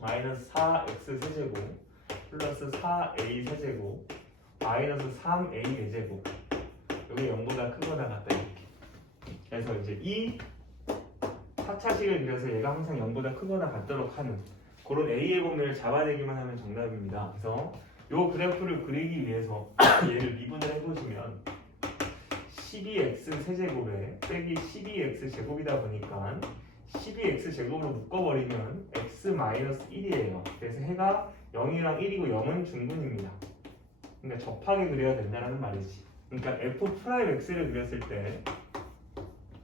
마이너스 4x 세제곱 플러스 4a 세제곱 마이너스 3a 4제곱 여기 0보다 크거나 같다 이렇게. 그래서 이제 이 4차식을 그려서 얘가 항상 0보다 크거나 같도록 하는 그런 a의 범위를 잡아내기만 하면 정답입니다. 그래서 이 그래프를 그리기 위해서 얘를 미분을 해보시면 12x 세제곱에 빼기 12x 제곱이다 보니까 12x 제곱으로 묶어버리면 x 마이너스 1이에요. 그래서 해가 0이랑 1이고 0은 중분입니다. 그러니까 접하게 그려야 된다는 말이지. 그러니까 f 프라임 x를 그렸을 때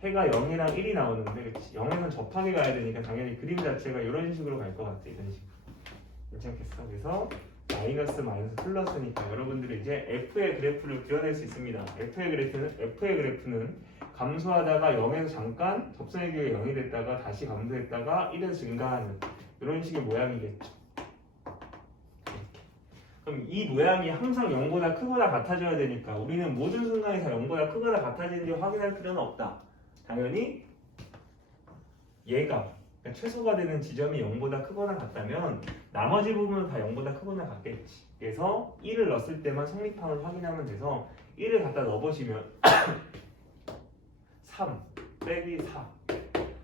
해가 0이랑 1이 나오는데 0에는 접하게 가야 되니까 당연히 그림 자체가 이런 식으로 갈 것 같아. 이런 식으로. 괜찮겠어? 그래서 마이너스 플러스니까 여러분들이 이제 f의 그래프를 그려낼 수 있습니다. f의 그래프는 감소하다가 0에서 잠깐 접선의 기회가 0이 됐다가 다시 감소했다가 1에서 증가하는 이런 식의 모양이겠죠. 이렇게. 그럼 이 모양이 항상 0보다 크거나 같아져야 되니까 우리는 모든 순간에서 0보다 크거나 같아지는지 확인할 필요는 없다. 당연히 얘가 그러니까 최소가 되는 지점이 0보다 크거나 같다면 나머지 부분은 다 0보다 크거나 같겠지. 그래서 1을 넣었을 때만 성립함을 확인하면 돼서 1을 갖다 넣어보시면 3 빼기 4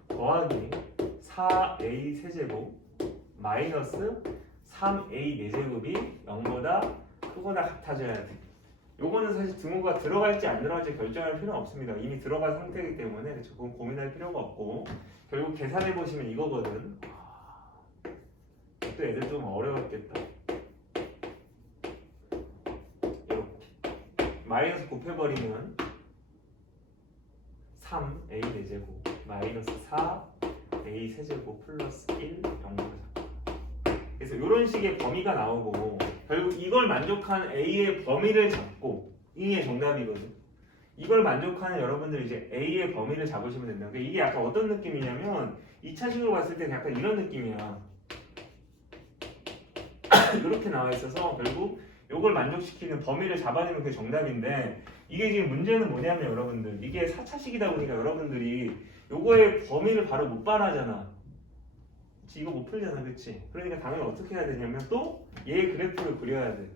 더하기 4a 세제곱 마이너스 3a 4제곱이 0보다 크거나 같아져야 돼. 요거는 사실 등호가 들어갈지 안 들어갈지 결정할 필요는 없습니다. 이미 들어간 상태이기 때문에 그렇죠. 그건 고민할 필요가 없고 결국 계산해 보시면 이거거든. 또 애들 좀 어려웠겠다. 이렇게 마이너스 곱해버리면 3a 4제곱 마이너스 4a 세제곱 플러스 1 0보다. 그래서 이런 식의 범위가 나오고 결국 이걸 만족하는 A의 범위를 잡고 이게 정답이거든. 이걸 만족하는 여러분들 이제 A의 범위를 잡으시면 된다. 그러니까 이게 약간 어떤 느낌이냐면 2차식으로 봤을 때는 약간 이런 느낌이야. 이렇게 나와 있어서 결국 이걸 만족시키는 범위를 잡아내면 그게 정답인데 이게 지금 문제는 뭐냐면 여러분들 이게 4차식이다 보니까 여러분들이 요거의 범위를 바로 못 발하잖아. 그치, 이거 못 풀잖아, 그치? 그러니까 당연히 어떻게 해야 되냐면 또 얘의 그래프를 그려야 돼.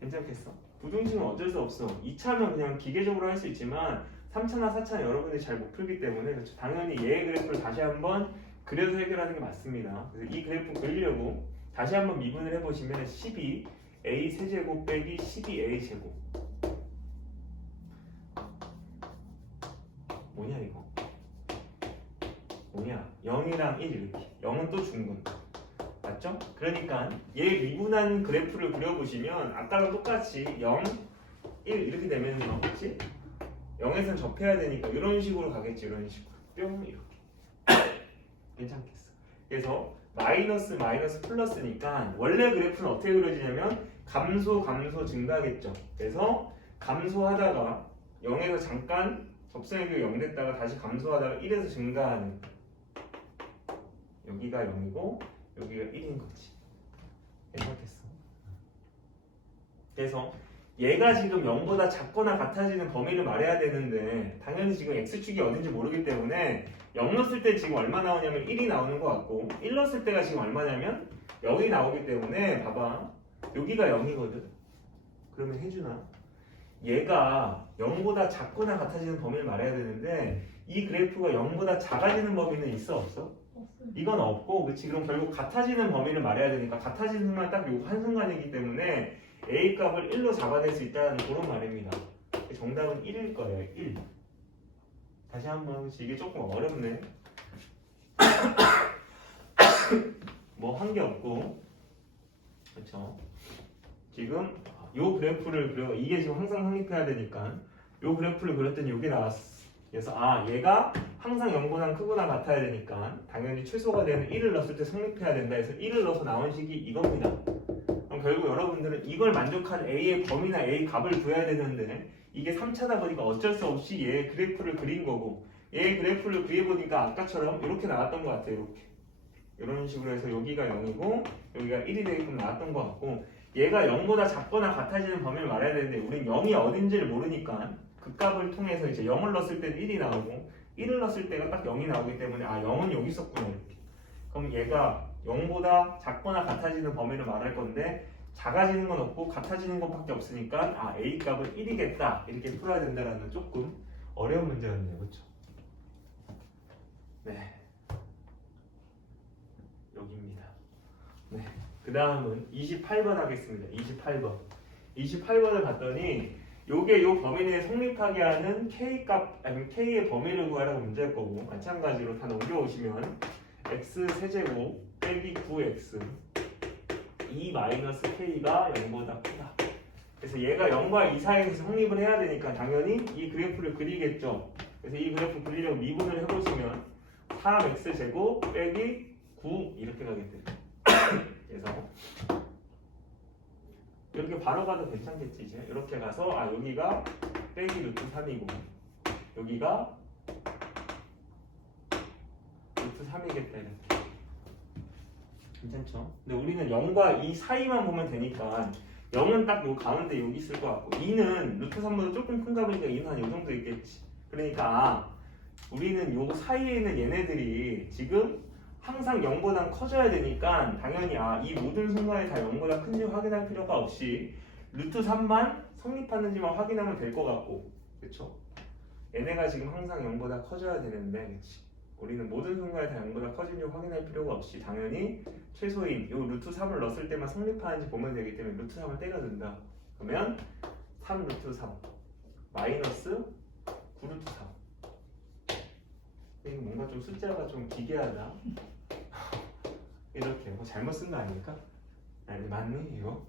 괜찮겠어? 부등식은 어쩔 수 없어. 2차는 그냥 기계적으로 할 수 있지만 3차나 4차는 여러분들이 잘 못 풀기 때문에 그렇죠? 당연히 얘의 그래프를 다시 한번 그려서 해결하는 게 맞습니다. 그래서 이 그래프 그리려고 다시 한번 미분을 해보시면 12a 세제곱 빼기 12a 제곱 뭐냐 이거? 뭐냐? 0이랑 1 이렇게 0은 또 중근 맞죠? 그러니까 얘 미분한 그래프를 그려보시면 아까랑 똑같이 0, 1 이렇게 되면 그렇지? 0에선 접해야 되니까 이런 식으로 가겠지. 이런 식으로 뿅 이렇게 괜찮겠어. 그래서 마이너스 마이너스 플러스니까 원래 그래프는 어떻게 그려지냐면 감소 증가겠죠. 그래서 감소하다가 0에서 잠깐 접선의 0 됐다가 다시 감소하다가 1에서 증가하는 여기가 0이고 여기가 1인 거지. 괜찮겠어. 그래서 얘가 지금 0보다 작거나 같아지는 범위를 말해야 되는데 당연히 지금 x축이 어딘지 모르기 때문에 0 넣었을 때 지금 얼마 나오냐면 1이 나오는 것 같고 1 넣었을 때가 지금 얼마냐면 0이 나오기 때문에 봐봐. 여기가 0이거든. 그러면 혜준아 얘가 0보다 작거나 같아지는 범위를 말해야 되는데 이 그래프가 0보다 작아지는 범위는 있어 없어? 이건 없고 그렇지. 그럼 결국 같아지는 범위를 말해야 되니까 같아지는 순간 딱 요 한순간이기 때문에 A 값을 1로 잡아낼 수 있다는 그런 말입니다. 정답은 1일 거예요. 1. 다시 한번 이게 조금 어렵네. 뭐 한 게 없고 그렇죠. 지금 요 그래프를 그려 이게 지금 항상 성립해야 되니까 요 그래프를 그렸더니 요게 나왔어. 그래서 얘가 항상 0보다 크거나 같아야 되니까 당연히 최소가 되는 1을 넣었을 때 성립해야 된다 해서 1을 넣어서 나온 식이 이겁니다. 그럼 결국 여러분들은 이걸 만족하는 A의 범위나 A 값을 구해야 되는데 이게 3차다 보니까 어쩔 수 없이 얘의 그래프를 그린 거고 얘의 그래프를 그려보니까 아까처럼 이렇게 나왔던 것 같아요. 이렇게 이런 식으로 해서 여기가 0이고 여기가 1이 되게끔 나왔던 것 같고 얘가 0보다 작거나 같아지는 범위를 말해야 되는데 우린 0이 어딘지를 모르니까 그 값을 통해서 이제 0을 넣었을 때는 1이 나오고 1을 넣었을 때가 딱 0이 나오기 때문에 0은 여기 있었구나 이렇게. 그럼 얘가 0보다 작거나 같아지는 범위를 말할 건데 작아지는 건 없고 같아지는 것밖에 없으니까 A 값은 1이겠다 이렇게 풀어야 된다는 조금 어려운 문제였네요. 그렇죠? 네. 여기입니다. 네. 그 다음은 28번 하겠습니다. 28번을 봤더니 요게 요 범위 내에 성립하게 하는 K 값 아니면 K의 범위를 구하라고 문제일 거고 마찬가지로 다 넘겨오시면 x 세제곱 빼기 9x 2 마이너스 K가 0보다 크다. 그래서 얘가 0과 2 사이에서 성립을 해야 되니까 당연히 이 그래프를 그리겠죠. 그래서 이 그래프 그리려고 미분을 해보시면 3x 제곱 빼기 9 이렇게 가겠대요. 그래서 이렇게 바로 가도 괜찮겠지 이제 이렇게 가서 여기가 빼기 루트 3이고 여기가 루트 3이겠다 이렇게 괜찮죠? 근데 우리는 0과 2 사이만 보면 되니까 0은 딱 요 가운데 여기 있을 것 같고 2는 루트 3보다 조금 큰가 보니까 2는 한 요 정도 있겠지. 그러니까 우리는 요 사이에 있는 얘네들이 지금 항상 0보다 커져야 되니까 당연히 이 모든 순간에 다 0보다 큰지 확인할 필요가 없이 루트 3만 성립하는지만 확인하면 될 것 같고, 그쵸? 얘네가 지금 항상 0보다 커져야 되는데, 그치? 우리는 모든 순간에 다 0보다 커진지 확인할 필요가 없이 당연히 최소인 요 루트 3을 넣었을 때만 성립하는지 보면 되기 때문에 루트 3을 때려준다. 그러면 3 루트 3 마이너스 9 루트 3. 이거 뭔가 좀 숫자가 좀 기괴하다. 이렇게 뭐 잘못 쓴 거 아닙니까? 아니 맞니 이거?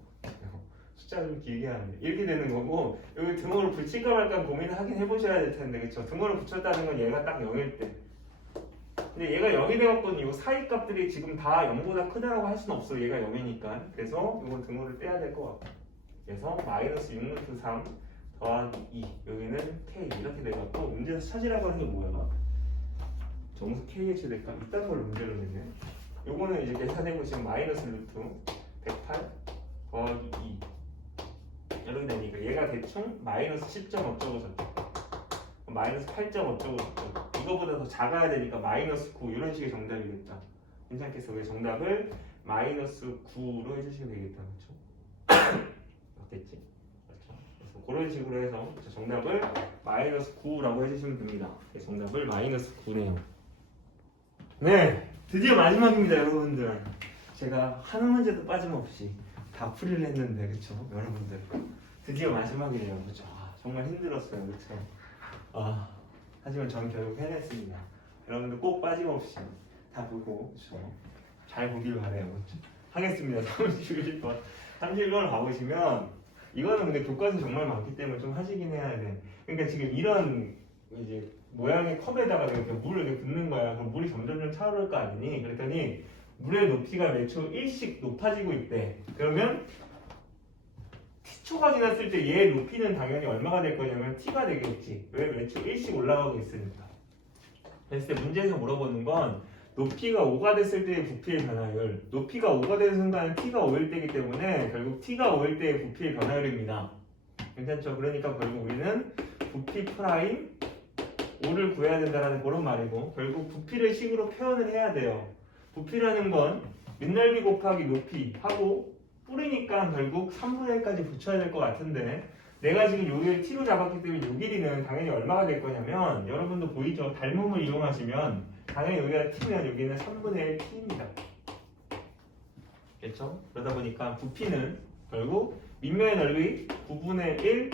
숫자가 좀 기괴하네. 이렇게 되는 거고 여기 등호를 붙일까 말까 고민을 하긴 해보셔야 될 텐데 그쵸? 등호를 붙였다는 건 얘가 딱 0일 때. 근데 얘가 0이 되었거든요. 이 사이 값들이 지금 다 0보다 크다라고 할 수는 없어. 얘가 0이니까. 그래서 이건 등호를 떼야 될 것 같고. 그래서 마이너스 6 루트 3 더하기 2 여기는 k 이렇게 돼갖고 문제에서 찾으라고 하는 게 뭐야? 정수 kh 될까? 이딴 걸 문제로 냈네. 요거는 이제 계산해보시면 마이너스 루트 108 더하기 2 이렇게 되니까 얘가 대충 마이너스 10점 어쩌고 저쩌고 마이너스 8점 어쩌고 저쩌고 이거보다 더 작아야 되니까 마이너스 9 이런 식의 정답이겠다. 괜찮겠어? 그래서 정답을 마이너스 9로 해주시면 되겠다. 그렇죠? 맞겠지? 그렇죠? 그래서 그런 식으로 해서 정답을 마이너스 9라고 해주시면 됩니다. 그래서 정답을 마이너스 9네요. 네, 드디어 마지막입니다, 여러분들. 제가 한 문제도 빠짐없이 다 풀이를 했는데, 그렇죠, 여러분들. 드디어 마지막이네요, 그렇죠. 정말 힘들었어요, 그렇죠. 하지만 저는 결국 해냈습니다. 여러분들 꼭 빠짐없이 다 보고, 그렇죠. 잘 보길 바래요, 그렇죠. 하겠습니다. 31번. 31번 봐보시면 이거는 근데 교과서 정말 많기 때문에 좀 하시긴 해야 돼. 그러니까 지금 이런 이제 모양의 컵에다가 이렇게 물을 이렇게 붓는 거야. 그럼 물이 점점 차오를 거 아니니? 그랬더니 물의 높이가 매초 1씩 높아지고 있대. 그러면 t초가 지났을 때 얘 높이는 당연히 얼마가 될 거냐면 t가 되겠지. 왜? 매초 1씩 올라가고 있으니까. 그랬을 때 문제에서 물어보는 건 높이가 5가 됐을 때의 부피의 변화율. 높이가 5가 되는 순간 t가 5일 때이기 때문에 결국 t가 5일 때의 부피의 변화율입니다. 괜찮죠? 그러니까 결국 우리는 부피 프라임 5를 구해야 된다는 그런 말이고 결국 부피를 식으로 표현을 해야 돼요. 부피라는 건 밑넓이 곱하기 높이 하고 뿌리니까 결국 3분의 1까지 붙여야 될 것 같은데 내가 지금 여기를 t로 잡았기 때문에 요 길이는 당연히 얼마가 될 거냐면 여러분도 보이죠? 닮음을 이용하시면 당연히 여기가 t면 여기는 3분의 1 t입니다. 그렇죠? 그러다 보니까 부피는 결국 밑면의 넓이 9분의 1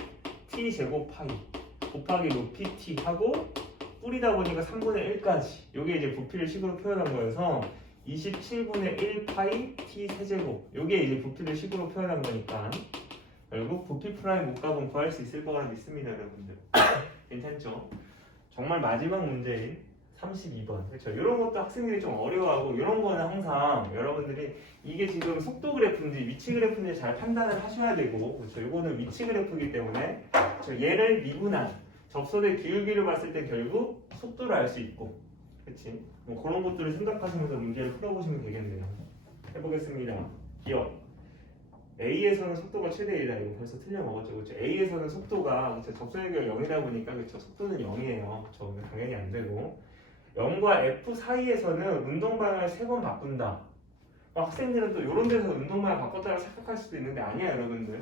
t 제곱 파이 곱하기 높이 t 하고 뿌리다 보니까 3분의 1까지 요게 이제 부피를 식으로 표현한 거여서 27분의 1 파이 t 세제곱 요게 이제 부피를 식으로 표현한 거니까 결국 부피 프라임 목값은 구할 수 있을 거라 믿습니다, 여러분들. 괜찮죠? 정말 마지막 문제인 32번. 그렇죠? 이런 것도 학생들이 좀 어려워하고 이런 거는 항상 여러분들이 이게 지금 속도 그래프인지 위치 그래프인지 잘 판단을 하셔야 되고 그렇죠? 이거는 위치 그래프이기 때문에 그렇죠? 얘를 미분한 접선의 기울기를 봤을 때 결국 속도를 알 수 있고 그렇지? 뭐 그런 것들을 생각하시면서 문제를 풀어보시면 되겠네요. 해보겠습니다. 기억 A에서는 속도가 최대 1이다. 이거 벌써 틀려먹었죠. 그렇죠? A에서는 속도가 그렇죠? 접선의 기울기가 0이다 보니까 그렇죠? 속도는 0이에요. 그렇죠? 당연히 안 되고 0과 F 사이에서는 운동 방향을 3번 바꾼다. 학생들은 또 이런 데서 운동 방향 바꿨다고 생각할 수도 있는데 아니야, 여러분들.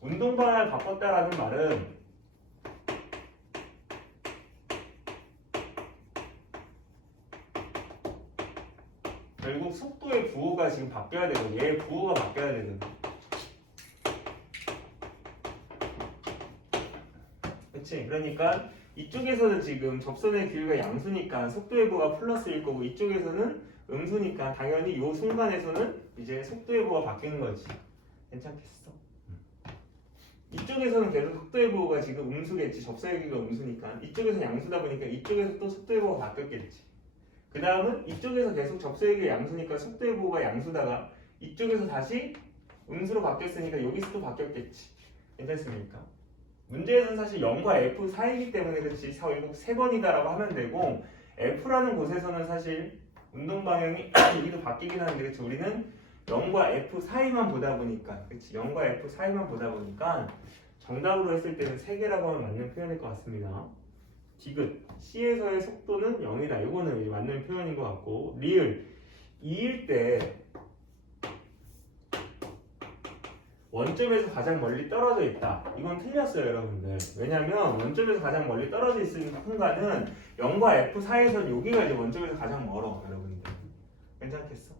운동 방향을 바꿨다라는 말은 결국 속도의 부호가 지금 바뀌어야 되고 얘의 부호가 바뀌어야 되거든. 그치? 그러니까 이쪽에서는 지금 접선의 기울기가 양수니까 속도의 부호가 플러스일 거고 이쪽에서는 음수니까 당연히 이 순간에서는 이제 속도의 부호가 바뀌는 거지. 괜찮겠어? 이쪽에서는 계속 속도의 부호가 지금 음수겠지. 접선의 기울기가 음수니까 이쪽에서는 양수다 보니까 이쪽에서 또 속도의 부호가 바뀌었겠지. 그 다음은 이쪽에서 계속 접선의 기울기가 양수니까 속도의 부호가 양수다가 이쪽에서 다시 음수로 바뀌었으니까 여기서 또 바뀌었겠지. 괜찮습니까? 문제에서는 사실 0과 F 사이이기 때문에 그렇지 결국 3번이다라고 하면 되고 F라는 곳에서는 사실 운동 방향이 여기도 바뀌긴 하는데 그렇죠? 우리는 0과 F 사이만 보다 보니까, 그치? 0과 F 사이만 보다 보니까 정답으로 했을 때는 3개라고 하면 맞는 표현일 것 같습니다. 디귿, C에서의 속도는 0이다. 이거는 이제 맞는 표현인 것 같고, 리을, 2일 때 원점에서 가장 멀리 떨어져 있다. 이건 틀렸어요, 여러분들. 왜냐면 원점에서 가장 멀리 떨어져 있는 순간은 0과 F 사이에서 여기가 이제 원점에서 가장 멀어, 여러분들. 괜찮겠어?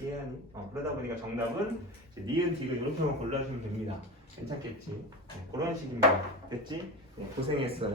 이해하니? 그러다 보니까 정답은 이제 니은, 디귿 이렇게만 골라주면 됩니다. 괜찮겠지? 그런 식입니다. 됐지? 고생했어요.